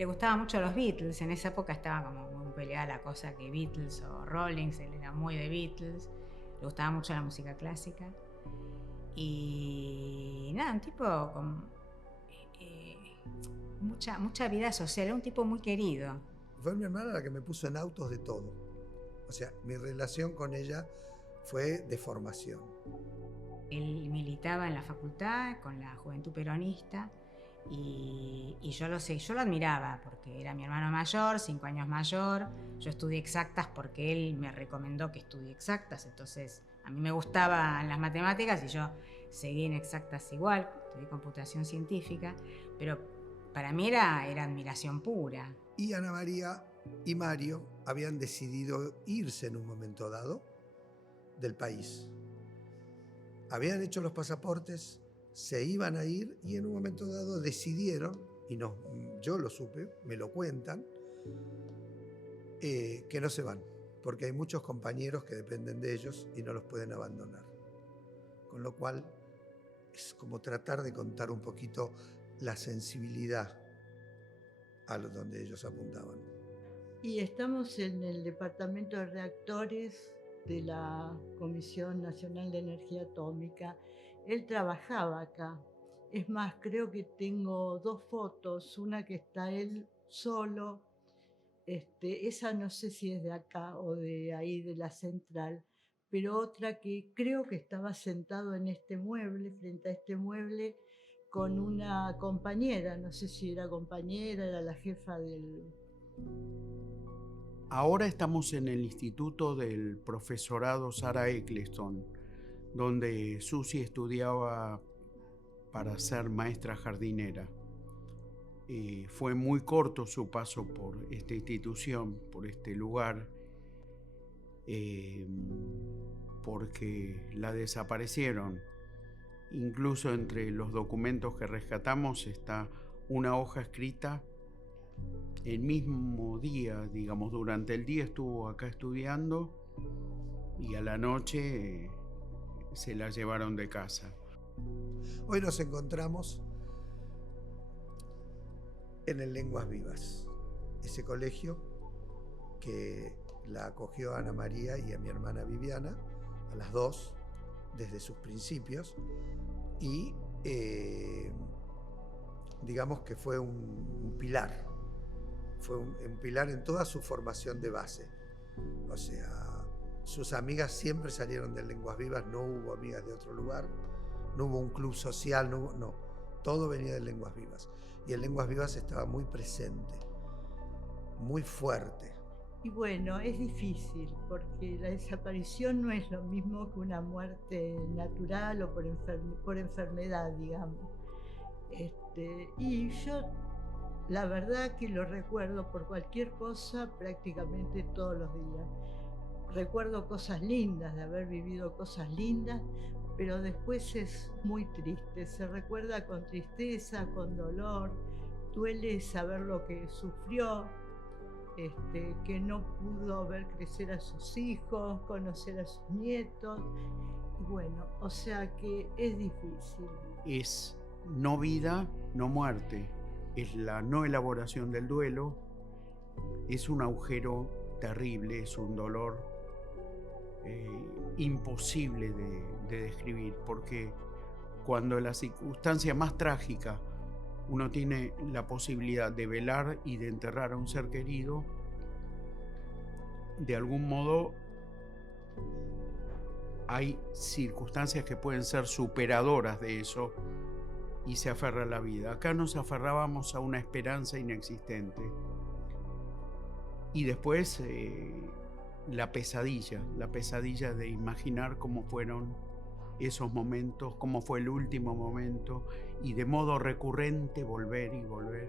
gustaba mucho los Beatles. En esa época estaba como muy peleada la cosa que Beatles o Rollings. Él era muy de Beatles. Le gustaba mucho la música clásica. Y nada, un tipo con mucha vida social, era un tipo muy querido. Fue mi hermana la que me puso en autos de todo. O sea, mi relación con ella fue de formación. Él militaba en la facultad con la Juventud Peronista y yo lo admiraba porque era mi hermano mayor, 5 años mayor. Yo estudié exactas porque él me recomendó que estudie exactas, entonces a mí me gustaban las matemáticas y yo seguí en exactas igual, estudié computación científica, pero para mí era admiración pura. Y Ana María y Mario habían decidido irse en un momento dado del país. Habían hecho los pasaportes, se iban a ir y en un momento dado decidieron, y no, yo lo supe, me lo cuentan, que no se van, porque hay muchos compañeros que dependen de ellos y no los pueden abandonar. Con lo cual es como tratar de contar un poquito la sensibilidad a donde ellos apuntaban. Y estamos en el Departamento de Reactores de la Comisión Nacional de Energía Atómica. Él trabajaba acá. Es más, creo que tengo 2 fotos, una que está él solo, esa no sé si es de acá o de ahí de la central, pero otra que creo que estaba sentado en este mueble, frente a este mueble, con una compañera, no sé si era compañera, era la jefa del... Ahora estamos en el Instituto del Profesorado Sarah Eccleston, donde Susi estudiaba para ser maestra jardinera. Fue muy corto su paso por esta institución, por este lugar, porque la desaparecieron. Incluso entre los documentos que rescatamos está una hoja escrita el mismo día, digamos, durante el día estuvo acá estudiando y a la noche se la llevaron de casa. Hoy nos encontramos en el Lenguas Vivas, ese colegio que la acogió a Ana María y a mi hermana Viviana, a las 2, desde sus principios, y digamos que fue un pilar, fue un pilar en toda su formación de base. O sea, sus amigas siempre salieron del Lenguas Vivas, no hubo amigas de otro lugar, no hubo un club social, no, todo venía del Lenguas Vivas. Y el Lenguas Vivas estaba muy presente, muy fuerte. Y bueno, es difícil porque la desaparición no es lo mismo que una muerte natural o por enfermedad, digamos. Y yo, la verdad que lo recuerdo por cualquier cosa prácticamente todos los días. Recuerdo cosas lindas, de haber vivido cosas lindas, pero después es muy triste. Se recuerda con tristeza, con dolor. Duele saber lo que sufrió, que no pudo ver crecer a sus hijos, conocer a sus nietos. Y bueno, o sea que es difícil. Es no vida, no muerte. Es la no elaboración del duelo. Es un agujero terrible, es un dolor imposible de describir, porque cuando en la circunstancia más trágica uno tiene la posibilidad de velar y de enterrar a un ser querido, de algún modo hay circunstancias que pueden ser superadoras de eso y se aferra a la vida. Acá nos aferrábamos a una esperanza inexistente. Y después la pesadilla de imaginar cómo fueron esos momentos, cómo fue el último momento, y de modo recurrente volver y volver.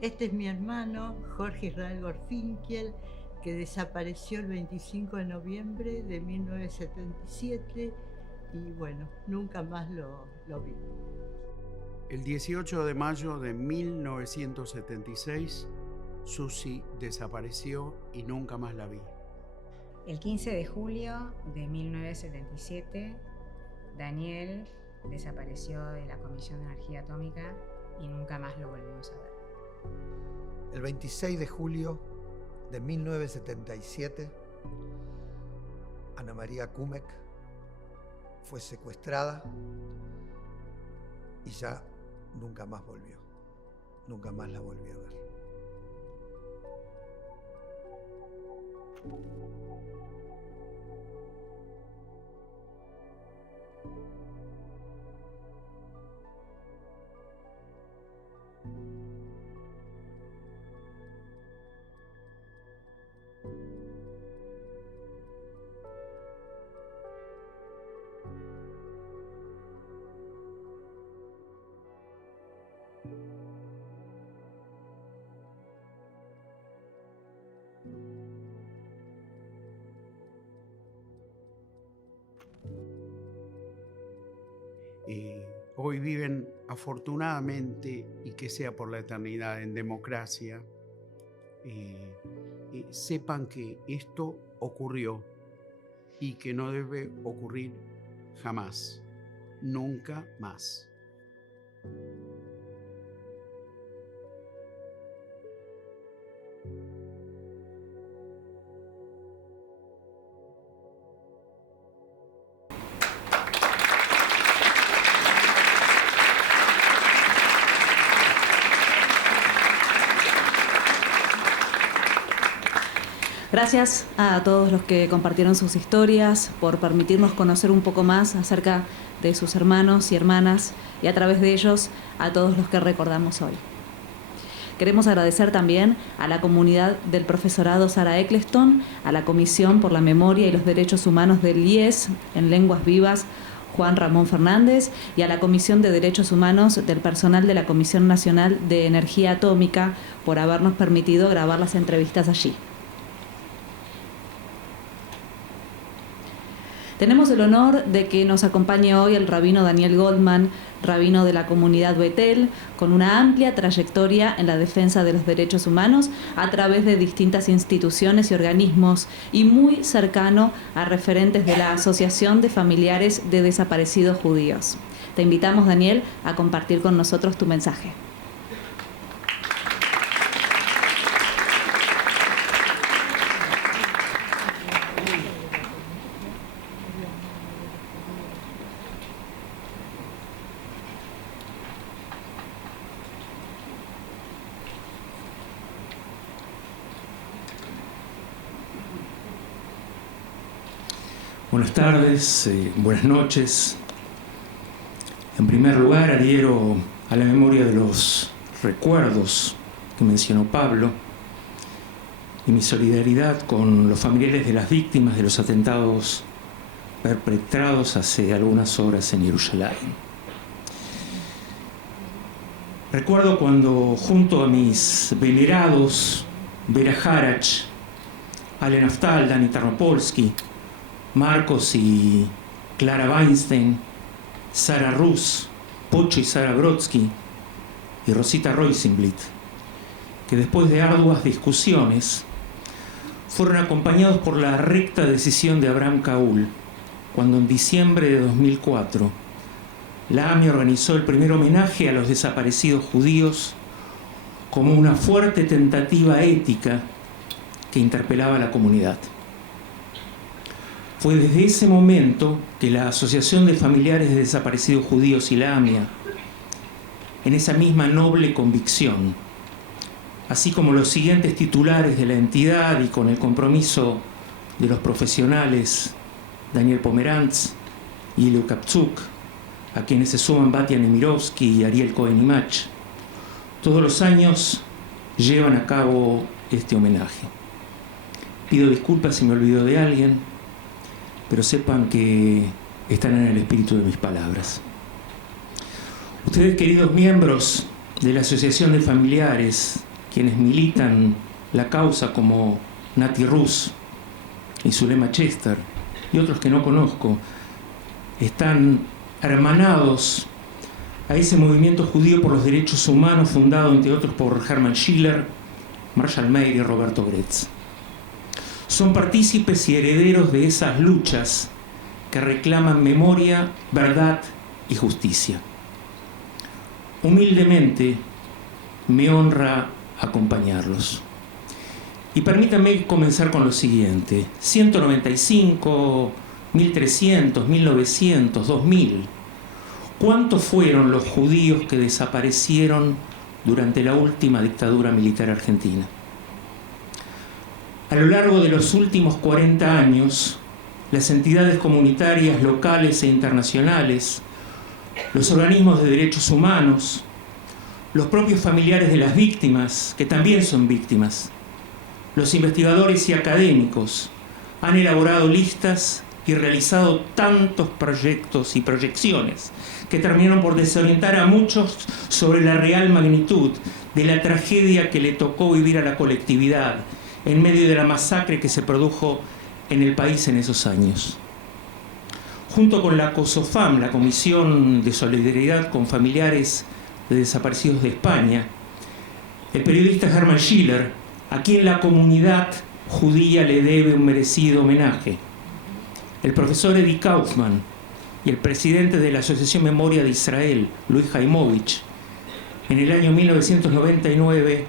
Este es mi hermano, Jorge Israel Gorfinkiel, que desapareció el 25 de noviembre de 1977 y bueno, nunca más lo vi. El 18 de mayo de 1976, Susi desapareció y nunca más la vi. El 15 de julio de 1977, Daniel desapareció de la Comisión de Energía Atómica y nunca más lo volvimos a ver. El 26 de julio de 1977, Ana María Kumek fue secuestrada y ya nunca más volvió. Nunca más la volví a ver. hoy viven afortunadamente, y que sea por la eternidad, en democracia, sepan que esto ocurrió y que no debe ocurrir jamás, nunca más. Gracias a todos los que compartieron sus historias, por permitirnos conocer un poco más acerca de sus hermanos y hermanas, y a través de ellos a todos los que recordamos hoy. Queremos agradecer también a la comunidad del profesorado Sara Eccleston, a la Comisión por la Memoria y los Derechos Humanos del IES en Lenguas Vivas, Juan Ramón Fernández, y a la Comisión de Derechos Humanos del personal de la Comisión Nacional de Energía Atómica por habernos permitido grabar las entrevistas allí. Tenemos el honor de que nos acompañe hoy el rabino Daniel Goldman, rabino de la comunidad Betel, con una amplia trayectoria en la defensa de los derechos humanos a través de distintas instituciones y organismos, y muy cercano a referentes de la Asociación de Familiares de Desaparecidos Judíos. Te invitamos, Daniel, a compartir con nosotros tu mensaje. Buenas tardes, buenas noches. En primer lugar, adhiero a la memoria de los recuerdos que mencionó Pablo y mi solidaridad con los familiares de las víctimas de los atentados perpetrados hace algunas horas en Jerusalén. Recuerdo cuando, junto a mis venerados Vera Harach, Ale Naftal, Dani Tarnopolsky, Marcos y Clara Weinstein, Sara Rus, Pocho y Sara Brodsky y Rosita Roisenblit, que después de arduas discusiones fueron acompañados por la recta decisión de Abraham Kaul, cuando en diciembre de 2004 la AMI organizó el primer homenaje a los desaparecidos judíos como una fuerte tentativa ética que interpelaba a la comunidad. Fue desde ese momento que la Asociación de Familiares de Desaparecidos Judíos y la AMIA, en esa misma noble convicción, así como los siguientes titulares de la entidad y con el compromiso de los profesionales Daniel Pomerantz y Elio Kapczuk, a quienes se suman Batia Nemirovsky y Ariel Cohen-Imach, todos los años llevan a cabo este homenaje. Pido disculpas si me olvido de alguien, pero sepan que están en el espíritu de mis palabras. Ustedes, queridos miembros de la Asociación de Familiares, quienes militan la causa como Nati Rus y Zulema Chester y otros que no conozco, están hermanados a ese movimiento judío por los derechos humanos fundado, entre otros, por Hermann Schiller, Marshall Meir y Roberto Gretz. Son partícipes y herederos de esas luchas que reclaman memoria, verdad y justicia. Humildemente me honra acompañarlos. Y permítanme comenzar con lo siguiente. 195, 1300, 1900, 2000. ¿Cuántos fueron los judíos que desaparecieron durante la última dictadura militar argentina? A lo largo de los últimos 40 años, las entidades comunitarias locales e internacionales, los organismos de derechos humanos, los propios familiares de las víctimas, que también son víctimas, los investigadores y académicos han elaborado listas y realizado tantos proyectos y proyecciones que terminaron por desorientar a muchos sobre la real magnitud de la tragedia que le tocó vivir a la colectividad en medio de la masacre que se produjo en el país en esos años. junto con la COSOFAM, la Comisión de Solidaridad con Familiares de Desaparecidos de España, el periodista Hermann Schiller, a quien la comunidad judía le debe un merecido homenaje, el profesor Eddie Kaufman y el presidente de la Asociación Memoria de Israel, Luis Jaimovich, en el año 1999,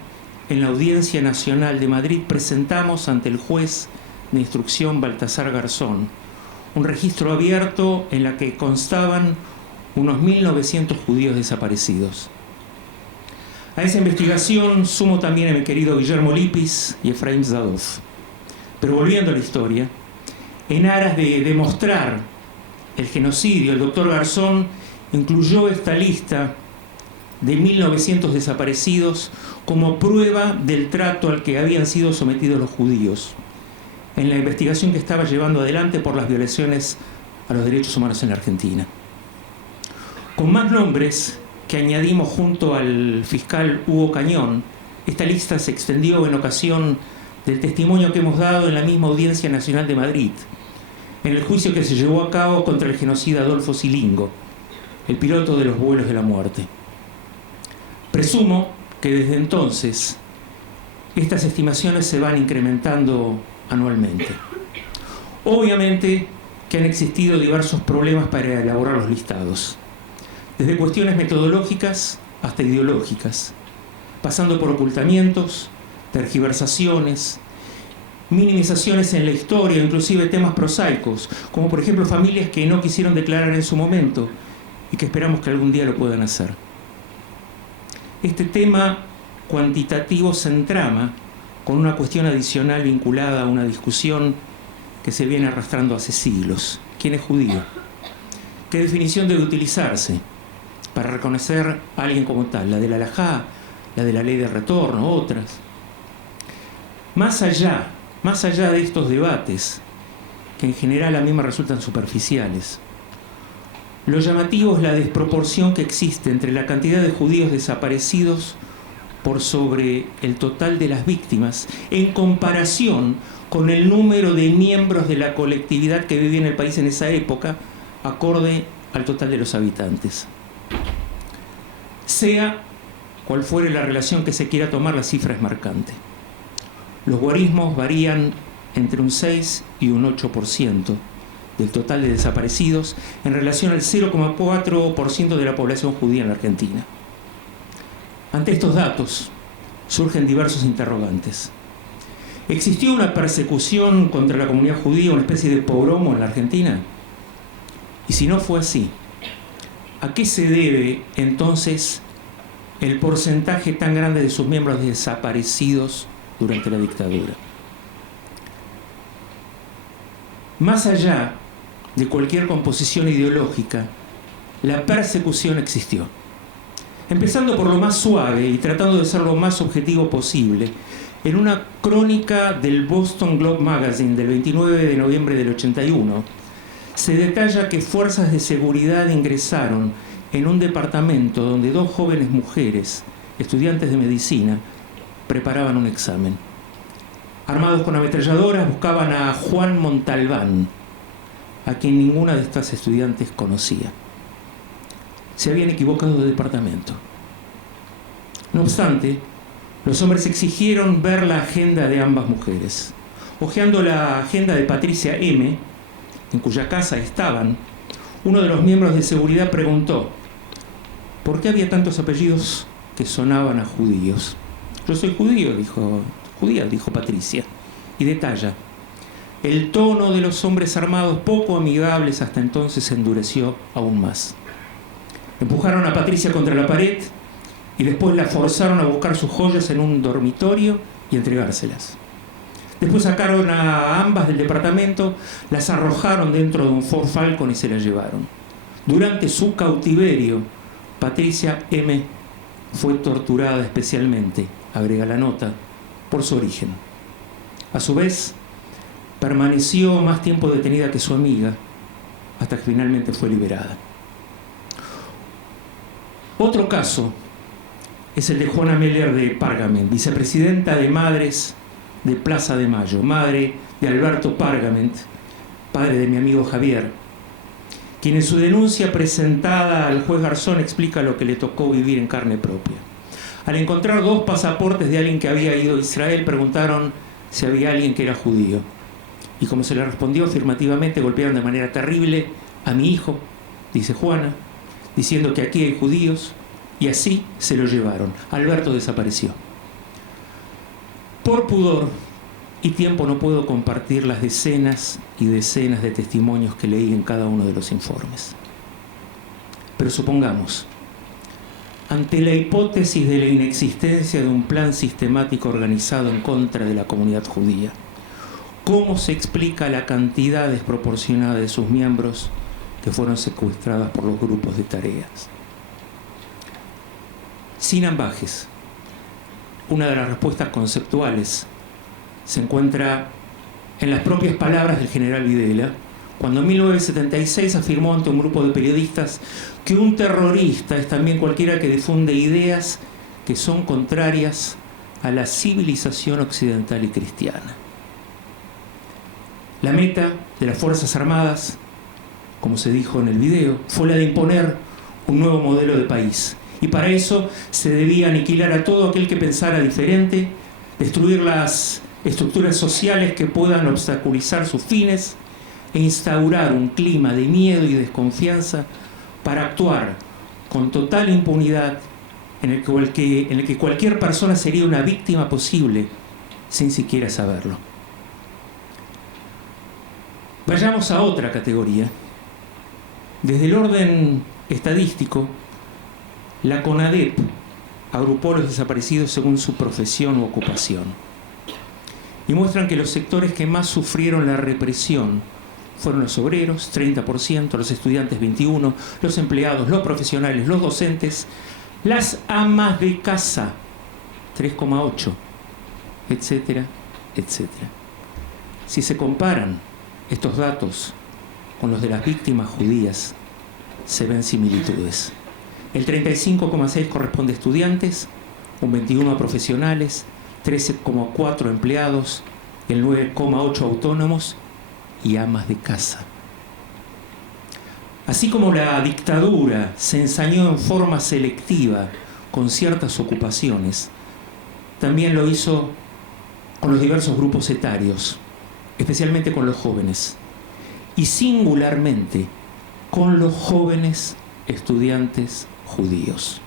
en la Audiencia Nacional de Madrid, presentamos ante el juez de instrucción Baltasar Garzón un registro abierto en la que constaban unos 1.900 judíos desaparecidos. A esa investigación sumo también a mi querido Guillermo Lipis y Efraín Zadov. Pero volviendo a la historia, en aras de demostrar el genocidio, el doctor Garzón incluyó esta lista de 1.900 desaparecidos como prueba del trato al que habían sido sometidos los judíos en la investigación que estaba llevando adelante por las violaciones a los derechos humanos en la Argentina. Con más nombres que añadimos junto al fiscal Hugo Cañón, esta lista se extendió en ocasión del testimonio que hemos dado en la misma Audiencia Nacional de Madrid, en el juicio que se llevó a cabo contra el genocida Adolfo Silingo, el piloto de los vuelos de la muerte. Presumo que desde entonces estas estimaciones se van incrementando anualmente. Obviamente que han existido diversos problemas para elaborar los listados, desde cuestiones metodológicas hasta ideológicas, pasando por ocultamientos, tergiversaciones, minimizaciones en la historia, inclusive temas prosaicos, como por ejemplo familias que no quisieron declarar en su momento y que esperamos que algún día lo puedan hacer. Este tema cuantitativo se entrama con una cuestión adicional vinculada a una discusión que se viene arrastrando hace siglos. ¿Quién es judío? ¿Qué definición debe utilizarse para reconocer a alguien como tal? ¿La de la halajá? ¿La de la ley de retorno? ¿Otras? Más allá de estos debates, que en general a mí me resultan superficiales, lo llamativo es la desproporción que existe entre la cantidad de judíos desaparecidos por sobre el total de las víctimas, en comparación con el número de miembros de la colectividad que vivía en el país en esa época, acorde al total de los habitantes. Sea cual fuere la relación que se quiera tomar, la cifra es marcante. Los guarismos varían entre un 6 y un 8% del total de desaparecidos en relación al 0,4% de la población judía en la Argentina. Ante estos datos surgen diversos interrogantes. ¿Existió una persecución contra la comunidad judía, una especie de pogromo en la Argentina? Y si no fue así, ¿a qué se debe entonces el porcentaje tan grande de sus miembros desaparecidos durante la dictadura? Más allá de cualquier composición ideológica, la persecución existió. Empezando por lo más suave y tratando de ser lo más objetivo posible, en una crónica del Boston Globe Magazine del 29 de noviembre del 81, se detalla que fuerzas de seguridad ingresaron en un departamento donde dos jóvenes mujeres, estudiantes de medicina, preparaban un examen. Armados con ametralladoras, buscaban a Juan Montalbán, a quien ninguna de estas estudiantes conocía. Se habían equivocado de departamento. No obstante, los hombres exigieron ver la agenda de ambas mujeres. Hojeando la agenda de Patricia M., en cuya casa estaban, uno de los miembros de seguridad preguntó: ¿por qué había tantos apellidos que sonaban a judíos? Yo soy judía, dijo Patricia, y detalla: el tono de los hombres armados, poco amigables hasta entonces, se endureció aún más. Empujaron a Patricia contra la pared y después la forzaron a buscar sus joyas en un dormitorio y entregárselas. Después sacaron a ambas del departamento, las arrojaron dentro de un Ford Falcon y se las llevaron. Durante su cautiverio, Patricia M. fue torturada especialmente, agrega la nota, por su origen. A su vez, permaneció más tiempo detenida que su amiga, hasta que finalmente fue liberada. Otro caso es el de Juana Meller de Pargament, vicepresidenta de Madres de Plaza de Mayo, madre de Alberto Pargament, padre de mi amigo Javier, quien en su denuncia presentada al juez Garzón explica lo que le tocó vivir en carne propia. Al encontrar 2 pasaportes de alguien que había ido a Israel, preguntaron si había alguien que era judío. Y como se le respondió afirmativamente, golpearon de manera terrible a mi hijo, dice Juana, diciendo que aquí hay judíos, y así se lo llevaron. Alberto desapareció. Por pudor y tiempo no puedo compartir las decenas y decenas de testimonios que leí en cada uno de los informes. Pero supongamos, ante la hipótesis de la inexistencia de un plan sistemático organizado en contra de la comunidad judía, ¿cómo se explica la cantidad desproporcionada de sus miembros que fueron secuestradas por los grupos de tareas? Sin ambajes, una de las respuestas conceptuales se encuentra en las propias palabras del general Videla, cuando en 1976 afirmó ante un grupo de periodistas que un terrorista es también cualquiera que difunde ideas que son contrarias a la civilización occidental y cristiana. La meta de las Fuerzas Armadas, como se dijo en el video, fue la de imponer un nuevo modelo de país. Y para eso se debía aniquilar a todo aquel que pensara diferente, destruir las estructuras sociales que puedan obstaculizar sus fines e instaurar un clima de miedo y desconfianza para actuar con total impunidad en el que cualquier persona sería una víctima posible sin siquiera saberlo. Vayamos a otra categoría. Desde el orden estadístico, la CONADEP agrupó a los desaparecidos según su profesión u ocupación. Y muestran que los sectores que más sufrieron la represión fueron los obreros, 30%, los estudiantes, 21%, los empleados, los profesionales, los docentes, las amas de casa, 3,8%, etcétera, etcétera. Si se comparan estos datos con los de las víctimas judías, se ven similitudes. El 35,6% corresponde a estudiantes, un 21% a profesionales, 13,4% empleados, el 9,8% autónomos y amas de casa. Así como la dictadura se ensañó en forma selectiva con ciertas ocupaciones, también lo hizo con los diversos grupos etarios, especialmente con los jóvenes, y singularmente con los jóvenes estudiantes judíos.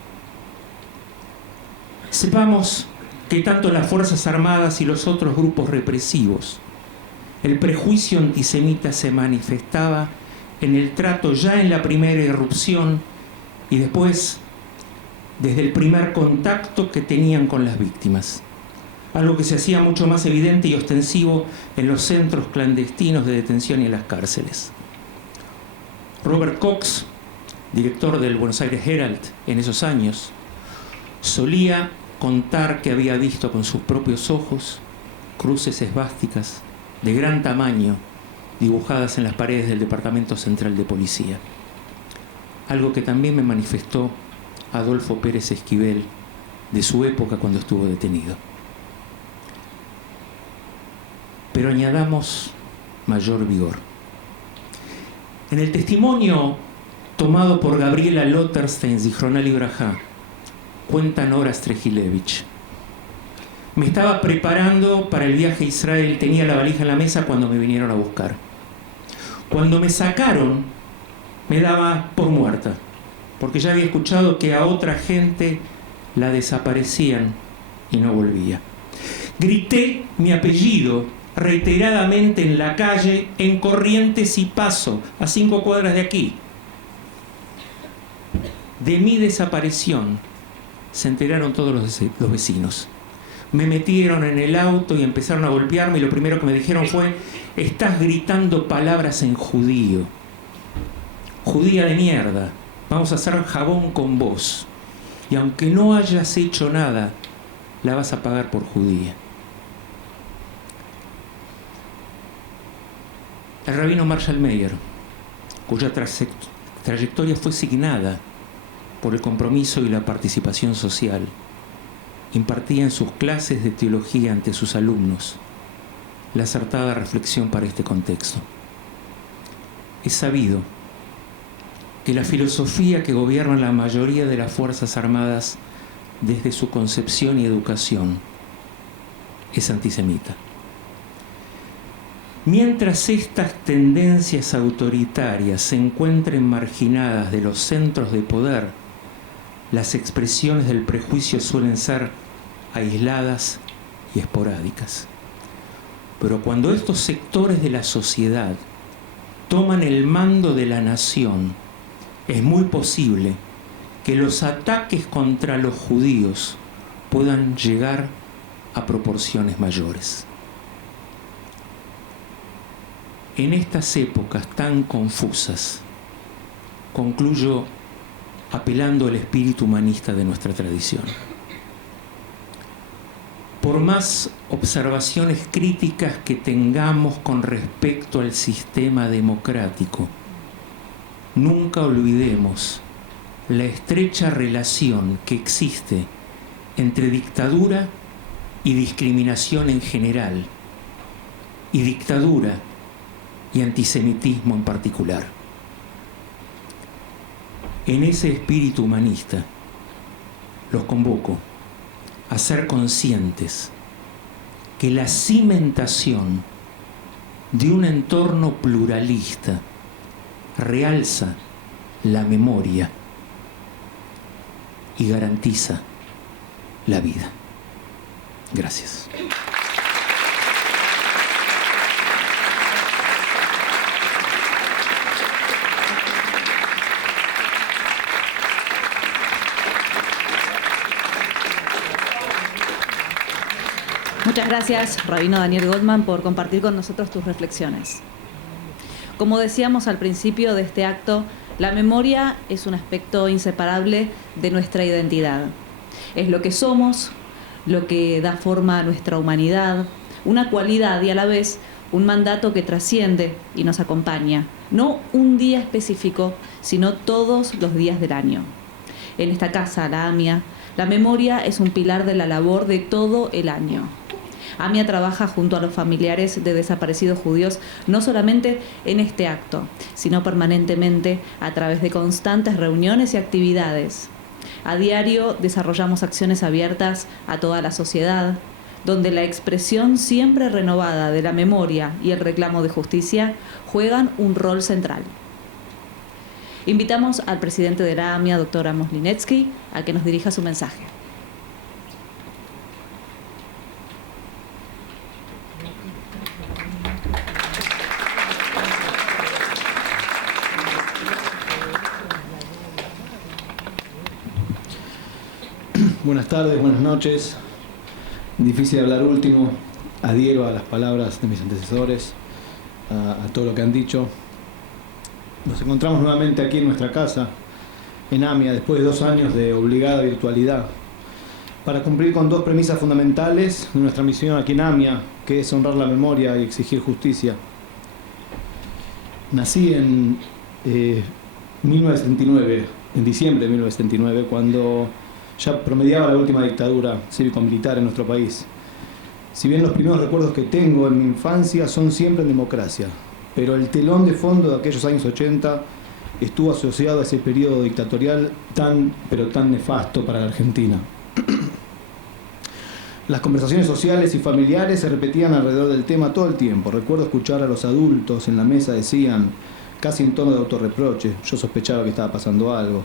Sepamos que tanto en las Fuerzas Armadas y los otros grupos represivos, el prejuicio antisemita se manifestaba en el trato ya en la primera irrupción y después desde el primer contacto que tenían con las víctimas. Algo que se hacía mucho más evidente y ostensivo en los centros clandestinos de detención y en las cárceles. Robert Cox, director del Buenos Aires Herald en esos años, solía contar que había visto con sus propios ojos cruces esvásticas de gran tamaño dibujadas en las paredes del Departamento Central de Policía. Algo que también me manifestó Adolfo Pérez Esquivel de su época cuando estuvo detenido. Pero añadamos mayor vigor. En el testimonio tomado por Gabriela Lotterstein, Zichroná Libraja, cuenta Nora Strejilevich: me estaba preparando para el viaje a Israel, tenía la valija en la mesa cuando me vinieron a buscar. Cuando me sacaron, me daba por muerta, porque ya había escuchado que a otra gente la desaparecían y no volvía. Grité mi apellido reiteradamente en la calle, en Corrientes y Paso, a 5 cuadras de aquí. De mi desaparición se enteraron todos los vecinos. Me metieron en el auto y empezaron a golpearme y lo primero que me dijeron fue: estás gritando palabras en judío. Judía de mierda, vamos a hacer jabón con vos. Y aunque no hayas hecho nada, la vas a pagar por judía. El rabino Marshall Meyer, cuya trayectoria fue signada por el compromiso y la participación social, impartía en sus clases de teología ante sus alumnos la acertada reflexión para este contexto. Es sabido que la filosofía que gobierna la mayoría de las Fuerzas Armadas desde su concepción y educación es antisemita. Mientras estas tendencias autoritarias se encuentren marginadas de los centros de poder, las expresiones del prejuicio suelen ser aisladas y esporádicas. Pero cuando estos sectores de la sociedad toman el mando de la nación, es muy posible que los ataques contra los judíos puedan llegar a proporciones mayores. En estas épocas tan confusas, concluyo apelando al espíritu humanista de nuestra tradición. Por más observaciones críticas que tengamos con respecto al sistema democrático, nunca olvidemos la estrecha relación que existe entre dictadura y discriminación en general, y dictadura y antisemitismo en particular. En ese espíritu humanista, los convoco a ser conscientes que la cimentación de un entorno pluralista realza la memoria y garantiza la vida. Gracias. Muchas gracias, Rabino Daniel Goldman, por compartir con nosotros tus reflexiones. Como decíamos al principio de este acto, la memoria es un aspecto inseparable de nuestra identidad. Es lo que somos, lo que da forma a nuestra humanidad, una cualidad y a la vez un mandato que trasciende y nos acompaña, no un día específico, sino todos los días del año. En esta casa, la AMIA, la memoria es un pilar de la labor de todo el año. AMIA trabaja junto a los familiares de desaparecidos judíos no solamente en este acto, sino permanentemente a través de constantes reuniones y actividades. A diario desarrollamos acciones abiertas a toda la sociedad, donde la expresión siempre renovada de la memoria y el reclamo de justicia juegan un rol central. Invitamos al presidente de la AMIA, doctor Amos Linetsky, a que nos dirija su mensaje. Buenas tardes, buenas noches. Difícil hablar último. Adhiero a las palabras de mis antecesores, a todo lo que han dicho. Nos encontramos nuevamente aquí en nuestra casa, en AMIA, después de 2 años de obligada virtualidad, para cumplir con 2 premisas fundamentales de nuestra misión aquí en AMIA, que es honrar la memoria y exigir justicia. Nací en 1979, en diciembre de 1979, cuando ya promediaba la última dictadura cívico-militar en nuestro país. Si bien los primeros recuerdos que tengo en mi infancia son siempre en democracia, pero el telón de fondo de aquellos años 80 estuvo asociado a ese periodo dictatorial tan nefasto para la Argentina. Las conversaciones sociales y familiares se repetían alrededor del tema todo el tiempo. Recuerdo escuchar a los adultos en la mesa decían, casi en tono de autorreproche, yo sospechaba que estaba pasando algo.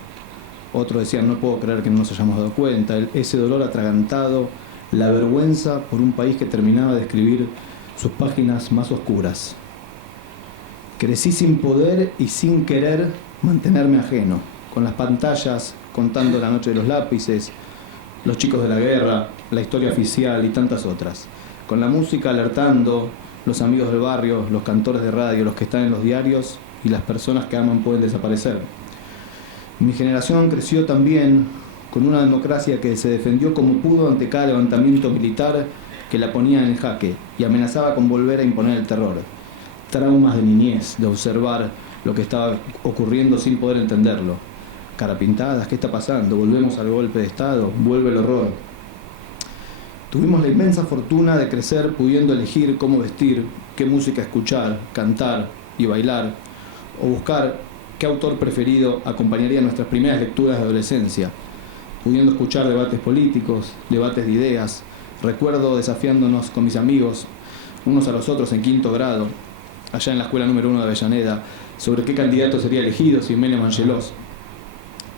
Otros decían, no puedo creer que no nos hayamos dado cuenta. Ese dolor atragantado, la vergüenza por un país que terminaba de escribir sus páginas más oscuras. Crecí sin poder y sin querer mantenerme ajeno, con las pantallas contando La noche de los lápices, Los chicos de la guerra, La historia oficial y tantas otras. Con la música alertando, los amigos del barrio, los cantores de radio, los que están en los diarios y las personas que aman pueden desaparecer. Mi generación creció también con una democracia que se defendió como pudo ante cada levantamiento militar que la ponía en jaque y amenazaba con volver a imponer el terror. Traumas de niñez, de observar lo que estaba ocurriendo sin poder entenderlo. Carapintadas, ¿qué está pasando? Volvemos al golpe de Estado, vuelve el horror. Tuvimos la inmensa fortuna de crecer pudiendo elegir cómo vestir, qué música escuchar, cantar y bailar, o buscar qué qué autor preferido acompañaría nuestras primeras lecturas de adolescencia, pudiendo escuchar debates políticos, debates de ideas. Recuerdo desafiándonos con mis amigos, unos a los otros en 5º grado, allá en la escuela número 1 de Avellaneda, sobre qué candidato sería elegido, si Menem o Angelós.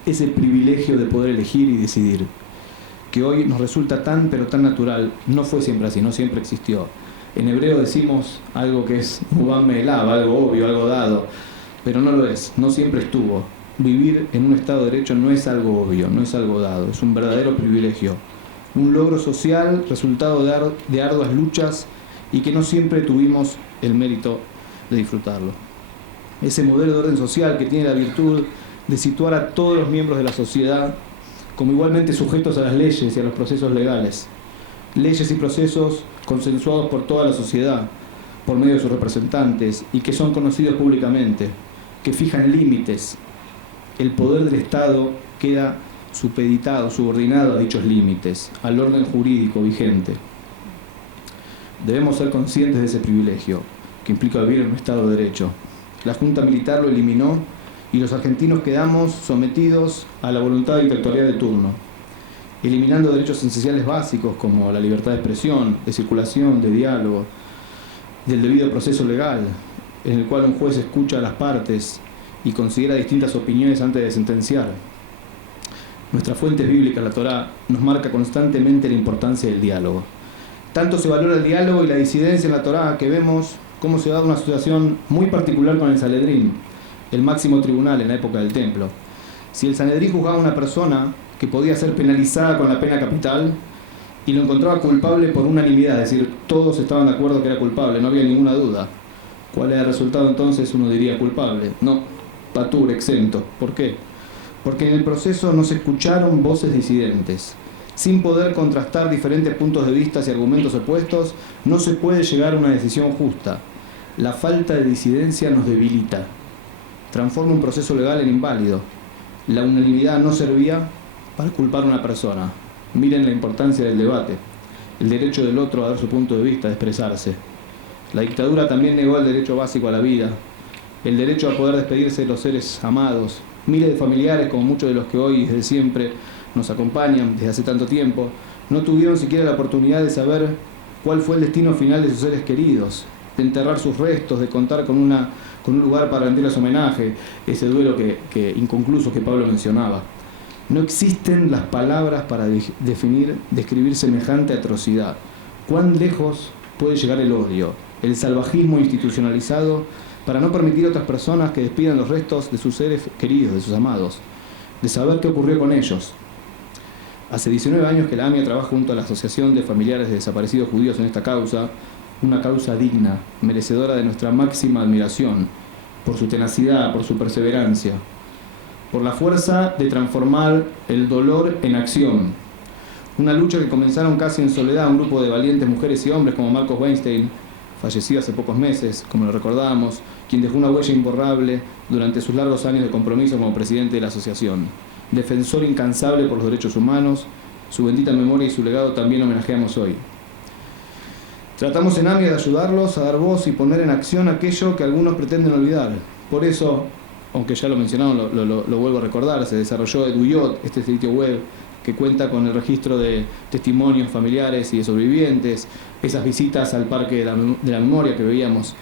Ese privilegio de poder elegir y decidir, que hoy nos resulta tan pero tan natural, no fue siempre así, no siempre existió. En hebreo decimos algo que es mubam me'elav, algo obvio, algo dado, pero no lo es, no siempre estuvo. Vivir en un Estado de Derecho no es algo obvio, no es algo dado, es un verdadero privilegio, un logro social, resultado de arduas luchas y que no siempre tuvimos el mérito de disfrutarlo. Ese modelo de orden social que tiene la virtud de situar a todos los miembros de la sociedad como igualmente sujetos a las leyes y a los procesos legales. Leyes y procesos consensuados por toda la sociedad, por medio de sus representantes, y que son conocidos públicamente, que fijan límites. El poder del Estado queda supeditado, subordinado a dichos límites, al orden jurídico vigente. Debemos ser conscientes de ese privilegio, que implica vivir en un Estado de Derecho. La Junta Militar lo eliminó y los argentinos quedamos sometidos a la voluntad dictatorial de turno, eliminando derechos esenciales básicos como la libertad de expresión, de circulación, de diálogo, del debido proceso legal, en el cual un juez escucha a las partes y considera distintas opiniones antes de sentenciar. Nuestra fuente bíblica, la Torá, nos marca constantemente la importancia del diálogo. Tanto se valora el diálogo y la disidencia en la Torá que vemos cómo se da una situación muy particular con el Sanedrín, el máximo tribunal en la época del Templo. Si el Sanedrín juzgaba a una persona que podía ser penalizada con la pena capital y lo encontraba culpable por unanimidad, es decir, todos estaban de acuerdo que era culpable, no había ninguna duda. ¿Cuál era el resultado entonces? Uno diría culpable. No, patur, exento. ¿Por qué? Porque en el proceso no se escucharon voces disidentes. Sin poder contrastar diferentes puntos de vista y argumentos opuestos, no se puede llegar a una decisión justa. La falta de disidencia nos debilita, transforma un proceso legal en inválido. La unanimidad no servía para culpar a una persona. Miren la importancia del debate, el derecho del otro a dar su punto de vista, a expresarse. La dictadura también negó el derecho básico a la vida, el derecho a poder despedirse de los seres amados. Miles de familiares, como muchos de los que hoy desde siempre nos acompañan desde hace tanto tiempo, no tuvieron siquiera la oportunidad de saber cuál fue el destino final de sus seres queridos, de enterrar sus restos, de contar con un lugar para rendirles homenaje, ese duelo inconcluso que Pablo mencionaba. No existen las palabras para describir semejante atrocidad. ¿Cuán lejos puede llegar el odio, el salvajismo institucionalizado para no permitir a otras personas que despidan los restos de sus seres queridos, de sus amados, de saber qué ocurrió con ellos? Hace 19 años que la AMIA trabaja junto a la Asociación de Familiares de Desaparecidos Judíos en esta causa, una causa digna, merecedora de nuestra máxima admiración, por su tenacidad, por su perseverancia, por la fuerza de transformar el dolor en acción. Una lucha que comenzaron casi en soledad un grupo de valientes mujeres y hombres como Marcos Weinstein, fallecido hace pocos meses, como lo recordábamos, quien dejó una huella imborrable durante sus largos años de compromiso como presidente de la asociación. Defensor incansable por los derechos humanos, su bendita memoria y su legado también homenajeamos hoy. Tratamos en AMIA de ayudarlos a dar voz y poner en acción aquello que algunos pretenden olvidar. Por eso, aunque ya lo mencionaron, lo vuelvo a recordar, se desarrolló Eduyot, este sitio web que cuenta con el registro de testimonios familiares y de sobrevivientes, esas visitas al Parque de la Memoria que veíamos,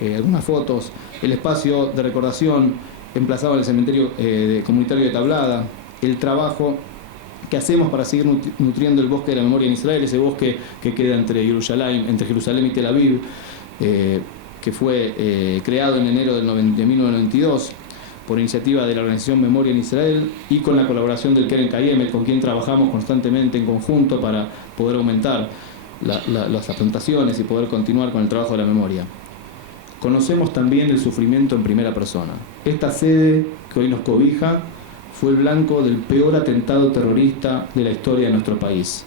algunas fotos, el espacio de recordación emplazado en el cementerio comunitario de Tablada, el trabajo que hacemos para seguir nutriendo el bosque de la memoria en Israel, ese bosque que queda entre Jerusalén y Tel Aviv, que fue creado en enero de 1992 por iniciativa de la organización Memoria en Israel y con la colaboración del Keren Kayemet, con quien trabajamos constantemente en conjunto para poder aumentar las afrontaciones y poder continuar con el trabajo de la memoria. Conocemos también el sufrimiento en primera persona. Esta sede que hoy nos cobija fue el blanco del peor atentado terrorista de la historia de nuestro país.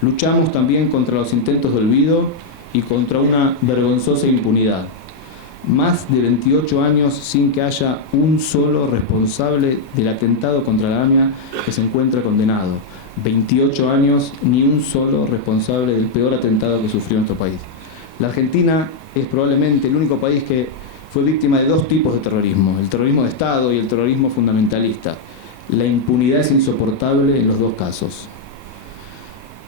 Luchamos también contra los intentos de olvido y contra una vergonzosa impunidad. Más de 28 años sin que haya un solo responsable del atentado contra la AMIA que se encuentre condenado. 28 años, ni un solo responsable del peor atentado que sufrió nuestro país. La Argentina es probablemente el único país que fue víctima de dos tipos de terrorismo, el terrorismo de Estado y el terrorismo fundamentalista. La impunidad es insoportable en los dos casos.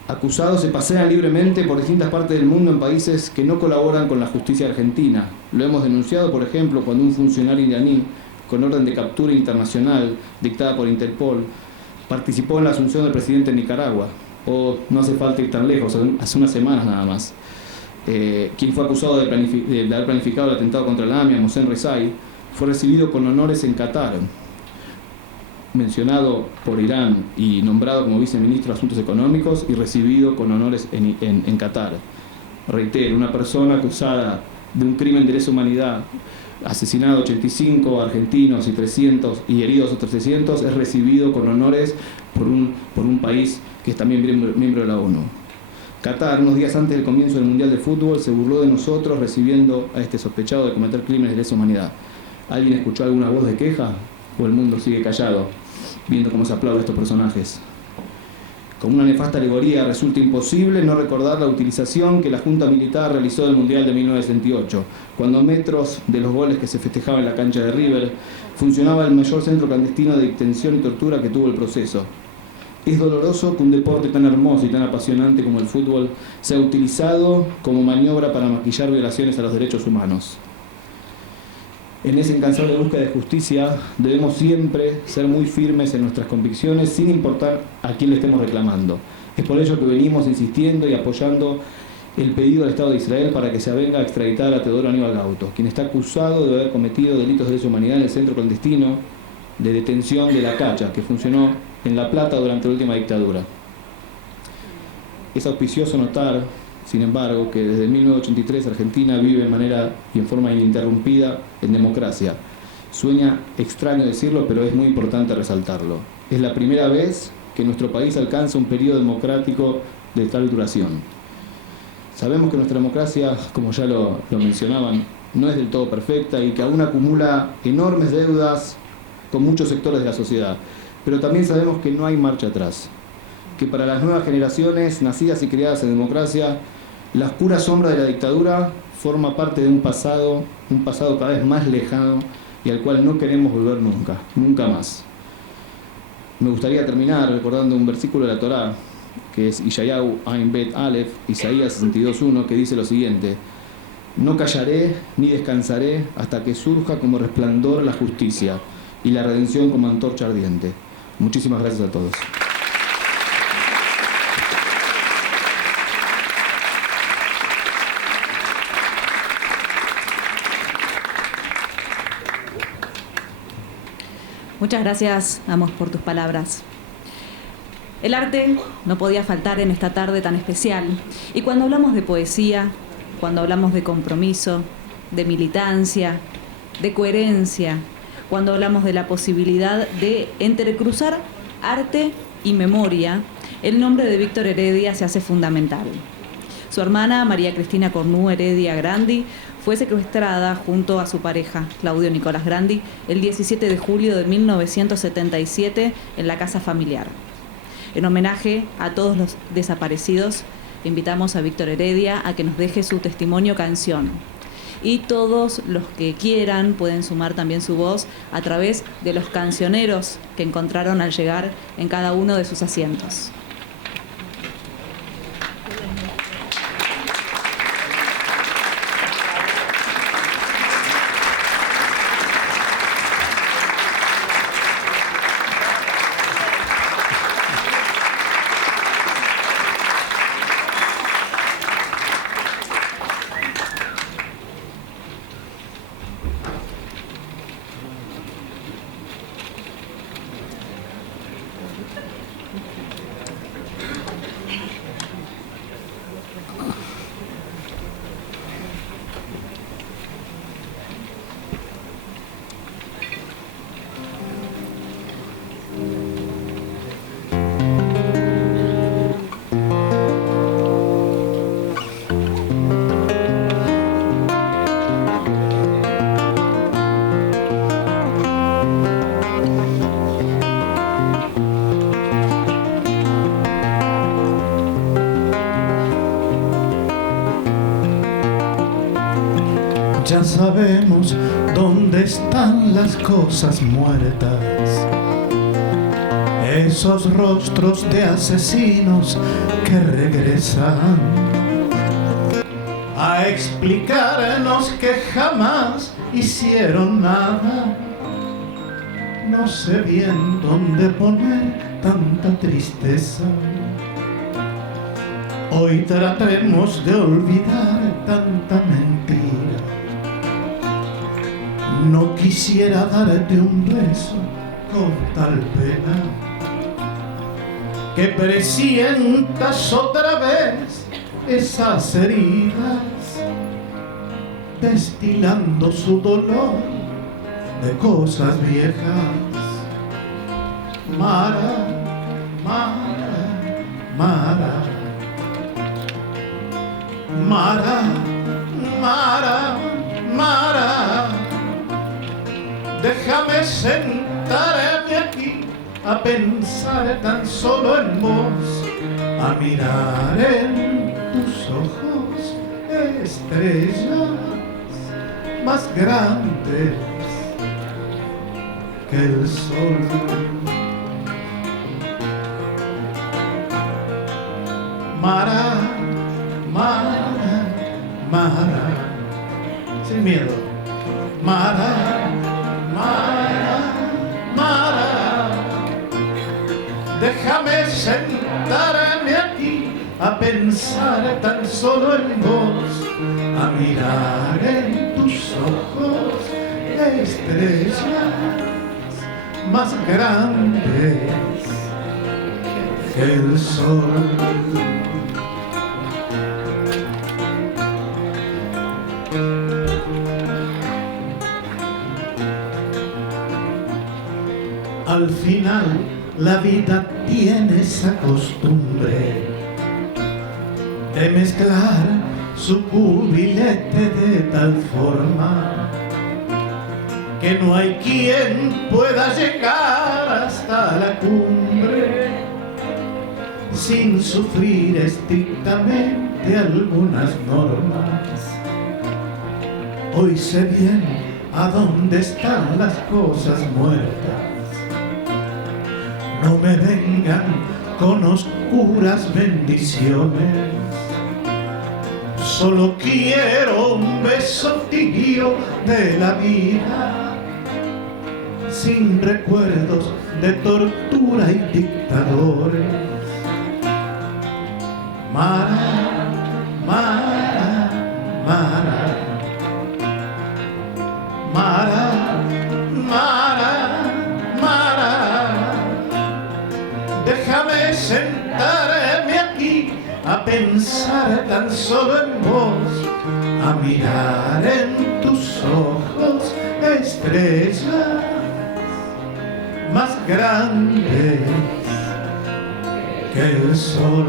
Acusados se pasean libremente por distintas partes del mundo en países que no colaboran con la justicia argentina. Lo hemos denunciado, por ejemplo, cuando un funcionario iraní, con orden de captura internacional dictada por Interpol, participó en la asunción del presidente de Nicaragua. O no hace falta ir tan lejos, hace unas semanas nada más. Quien fue acusado de haber planificado el atentado contra la AMIA, Mohsen Rezai, fue recibido con honores en Qatar. Mencionado por Irán y nombrado como viceministro de Asuntos Económicos y recibido con honores en Qatar. Reitero, una persona acusada de un crimen de lesa humanidad, asesinado 85 argentinos y 300 y heridos otros 300, es recibido con honores por un país que es también miembro de la ONU. Qatar, unos días antes del comienzo del Mundial de Fútbol, se burló de nosotros recibiendo a este sospechado de cometer crímenes de lesa humanidad. ¿Alguien escuchó alguna voz de queja? ¿O el mundo sigue callado, viendo cómo se aplaude a estos personajes? Como una nefasta alegoría, resulta imposible no recordar la utilización que la Junta Militar realizó del Mundial de 1968, cuando a metros de los goles que se festejaban en la cancha de River, funcionaba el mayor centro clandestino de detención y tortura que tuvo el proceso. Es doloroso que un deporte tan hermoso y tan apasionante como el fútbol sea utilizado como maniobra para maquillar violaciones a los derechos humanos. En esa incansable búsqueda de justicia debemos siempre ser muy firmes en nuestras convicciones sin importar a quién le estemos reclamando. Es por ello que venimos insistiendo y apoyando el pedido del Estado de Israel para que se avenga a extraditar a Teodoro Aníbal Gauto, quien está acusado de haber cometido delitos de lesa humanidad en el centro clandestino de detención de La Cacha, que funcionó en La Plata durante la última dictadura. Es auspicioso notar, sin embargo, que desde 1983 Argentina vive de manera y en forma ininterrumpida en democracia. Suena extraño decirlo, pero es muy importante resaltarlo. Es la primera vez que nuestro país alcanza un periodo democrático de tal duración. Sabemos que nuestra democracia, como ya lo mencionaban, no es del todo perfecta y que aún acumula enormes deudas con muchos sectores de la sociedad. Pero también sabemos que no hay marcha atrás, que para las nuevas generaciones nacidas y criadas en democracia, la oscura sombra de la dictadura forma parte de un pasado cada vez más lejano y al cual no queremos volver nunca, nunca más. Me gustaría terminar recordando un versículo de la Torá, que es Yeshayahu Ain Bet Aleph, Isaías 62:1, que dice lo siguiente: no callaré ni descansaré hasta que surja como resplandor la justicia y la redención como antorcha ardiente. Muchísimas gracias a todos. Muchas gracias, Amos, por tus palabras. El arte no podía faltar en esta tarde tan especial. Y cuando hablamos de poesía, cuando hablamos de compromiso, de militancia, de coherencia, cuando hablamos de la posibilidad de entrecruzar arte y memoria, el nombre de Víctor Heredia se hace fundamental. Su hermana, María Cristina Cornú Heredia Grandi, fue secuestrada junto a su pareja, Claudio Nicolás Grandi, el 17 de julio de 1977 en la casa familiar. En homenaje a todos los desaparecidos, invitamos a Víctor Heredia a que nos deje su testimonio canción. Y todos los que quieran pueden sumar también su voz a través de los cancioneros que encontraron al llegar en cada uno de sus asientos. Ya sabemos dónde están las cosas muertas, esos rostros de asesinos que regresan a explicarnos que jamás hicieron nada. No sé bien dónde poner tanta tristeza. Hoy tratemos de olvidar tanta mentira. No quisiera darte un beso con tal pena que presientas otra vez esas heridas, destilando su dolor de cosas viejas. Mara, Mara, Mara, Mara, Mara, Mara, déjame sentarme aquí a pensar tan solo en vos, a mirar en tus ojos estrellas más grandes que el sol. Mara, Mara, Mara, sin miedo. Mara, Mara, Mara, déjame sentarme aquí a pensar tan solo en vos, a mirar en tus ojos estrellas más grandes que el sol. Al final la vida tiene esa costumbre de mezclar su cubilete de tal forma que no hay quien pueda llegar hasta la cumbre sin sufrir estrictamente algunas normas. Hoy sé bien a dónde están las cosas muertas. No me vengan con oscuras bendiciones. Solo quiero un beso tibio de la vida, sin recuerdos de tortura y dictadores. Mara, Mara, Mara, Mara, Mara, Mara, déjame sentarme aquí a pensar tan solo en vos, a mirar en tus ojos estrellas más grandes que el sol.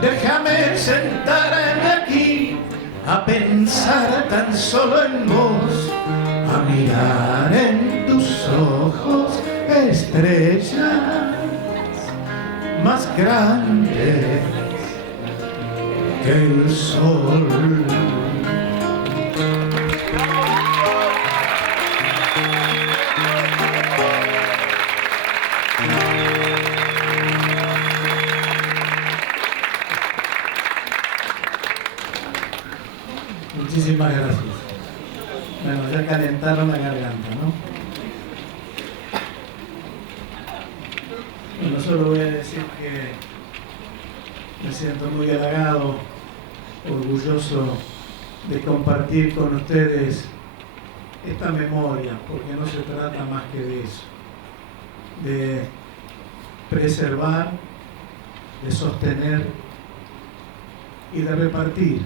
Déjame sentarme aquí a pensar tan solo en vos, a mirar en tus ojos estrellas más grandes que el sol. Muchísimas gracias. Bueno, ya calentaron la garganta, ¿no? Bueno, solo voy a decir que me siento muy halagado, orgulloso de compartir con ustedes esta memoria, porque no se trata más que de eso, de preservar, de sostener y de repartir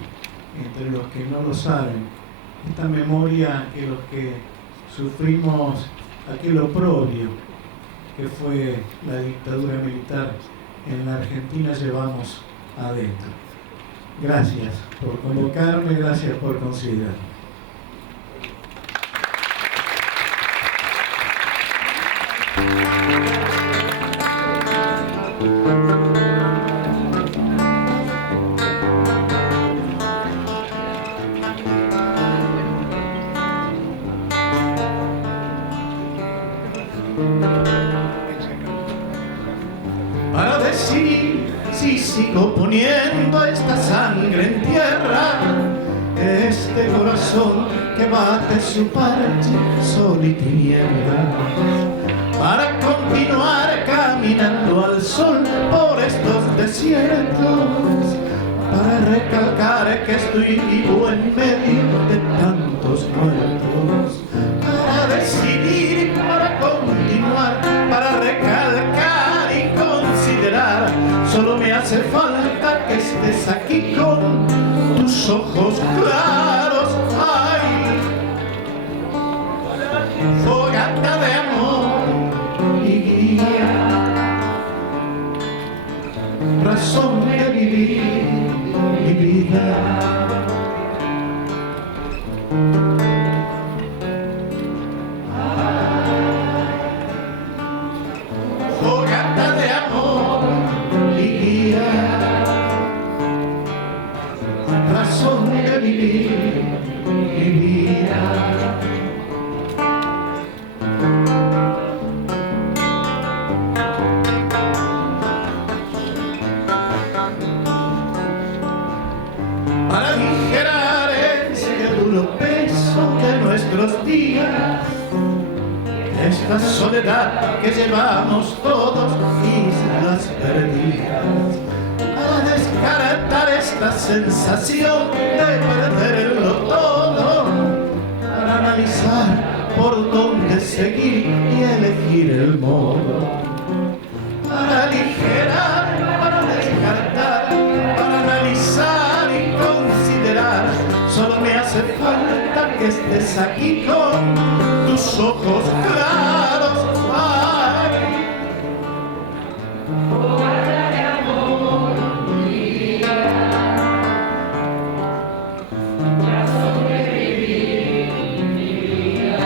entre los que no lo saben esta memoria que los que sufrimos aquel oprobio que fue la dictadura militar en la Argentina llevamos adentro. Gracias por convocarme, gracias por considerar. Para decidir si sigo poniendo esta sangre en tierra, este corazón que bate su parche, sol y tiniebla, para continuar caminando al sol por estos desiertos, para recalcar que estoy vivo en medio de tantos muertos, para decidir, para continuar, para recalcar y considerar. Solo me hace falta que estés aquí con tus ojos claros. Ay, fogata de amor y guía, razón de vivir mi vida. Fogata de amor y guía, razón de vivir mi vida. Para aligerar ese duro peso de nuestros días, esta soledad que llevamos todos, islas perdidas, para descartar esta sensación de perderlo todo, para analizar por dónde seguir y elegir el modo, para aligerar, para descartar, para analizar y considerar. Solo me hace falta que estés aquí con tus ojos claros. Ay, fogata de amor y guía, razón de vivir mi vida.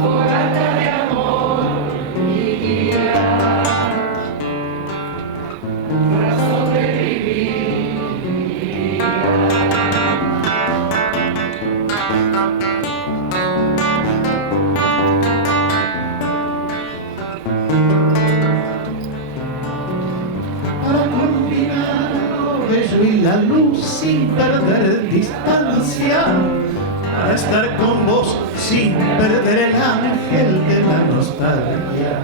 Fogata de amor y guía, razón de vivir mi vida. Para combinar lo bello y la luz sin perder distancia, para estar con vos sin perder el ángel de la nostalgia,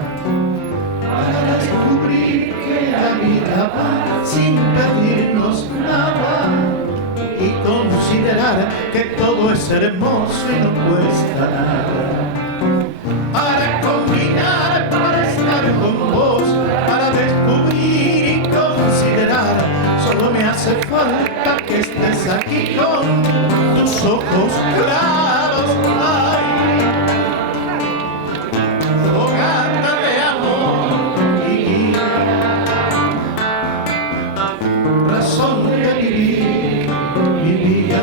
para descubrir que la vida va sin pedirnos nada y considerar que todo es hermoso y no cuesta nada. Para combinar, para estar con vos, para descubrir y considerar. Solo me hace falta que estés aquí con tus ojos claros. Ay, fogata de amor y guía, razón de vivir mi vida.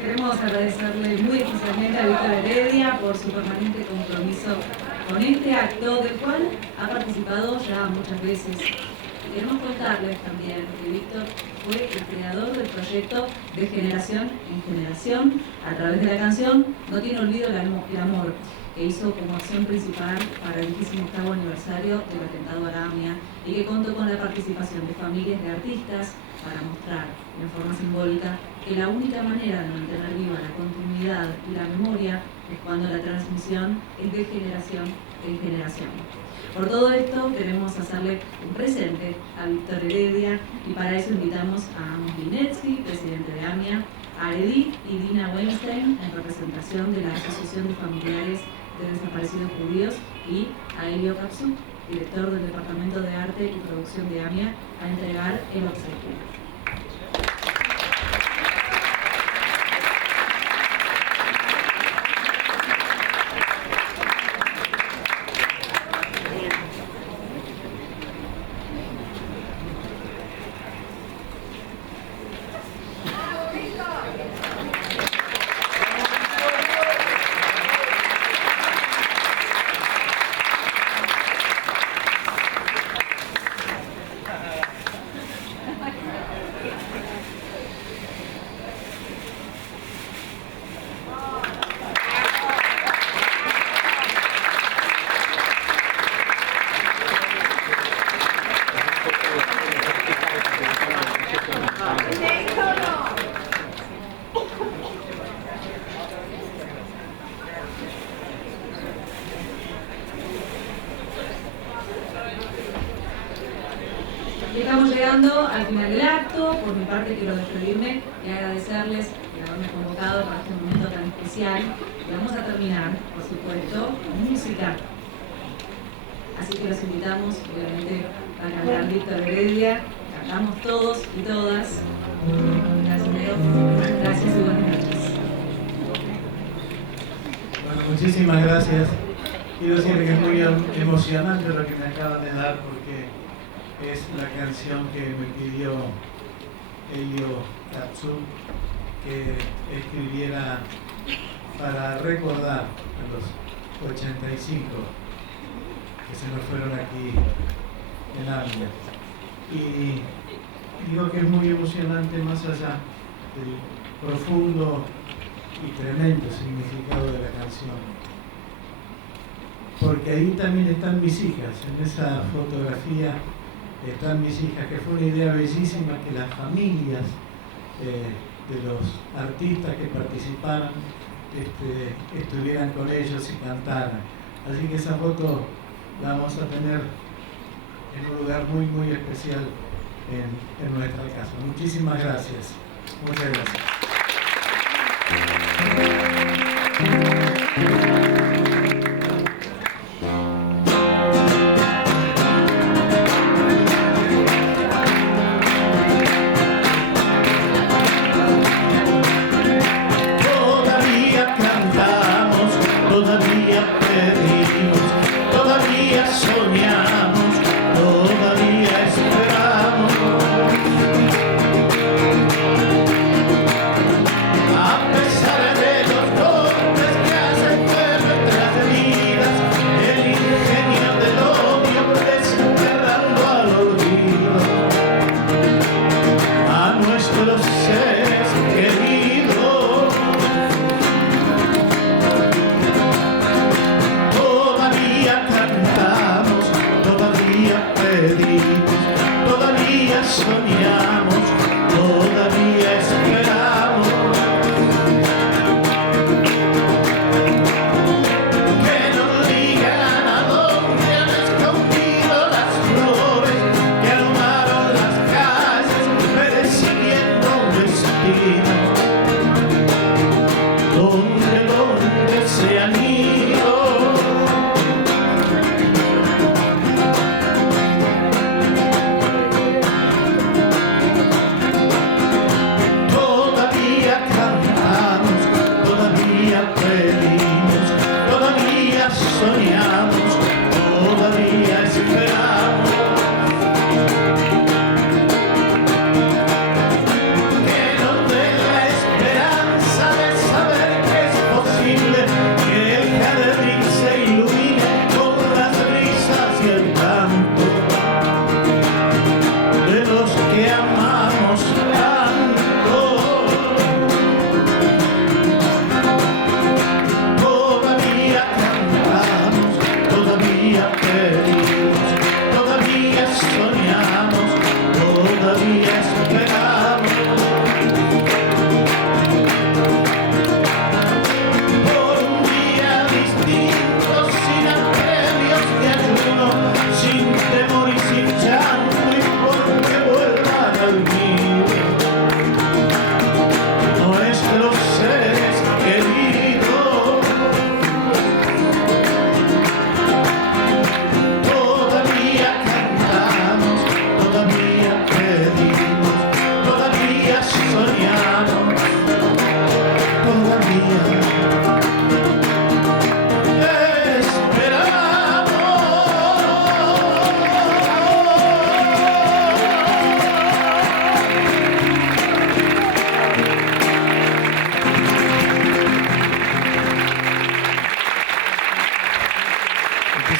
Queremos agradecerle muy especialmente a Víctor Heredia por su permanente compromiso con este acto, del cual ha participado ya muchas veces. queremos contarles también que Víctor fue el creador del proyecto De Generación en Generación. A través de la canción No tiene olvido el amor, que hizo como acción principal para el 28º aniversario del atentado a la AMIA y que contó con la participación de familias de artistas para mostrar en forma simbólica que la única manera de mantener viva la continuidad y la memoria es cuando la transmisión es de generación en generación. Por todo esto queremos hacerle un presente a Víctor Heredia y para eso invitamos a Amos Linetsky, presidente de AMIA, a Edith y Dina Weinstein en representación de la Asociación de Familiares de Desaparecidos Judíos y a Elio Kapsuk, director del Departamento de Arte y Producción de AMIA, a entregar el obsequio. Estamos llegando al final del acto. Por mi parte quiero despedirme y agradecerles por haberme convocado para este momento tan especial. Y vamos a terminar, por supuesto, con música. Así que los invitamos, obviamente, a cantar Víctor Heredia. Cantamos todos y todas. Gracias, Leo. Gracias y buenas noches. Bueno, muchísimas gracias. Quiero decir que es muy emocionante lo que me acaban de dar porque es la canción que me pidió Elio Kapsuk que escribiera para recordar a los 85 que se nos fueron aquí en AMIA. Y digo que es muy emocionante más allá del profundo y tremendo significado de la canción. Porque ahí también están mis hijas, en esa fotografía están mis hijas, que fue una idea bellísima que las familias de los artistas que participaran estuvieran con ellos y cantaran. Así que esa foto la vamos a tener en un lugar muy, muy especial en nuestra casa. Muchísimas gracias. Muchas gracias. A pesar de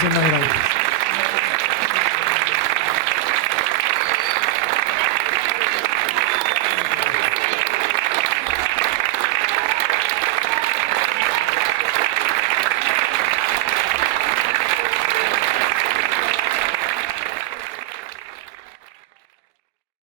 Muchísimas gracias.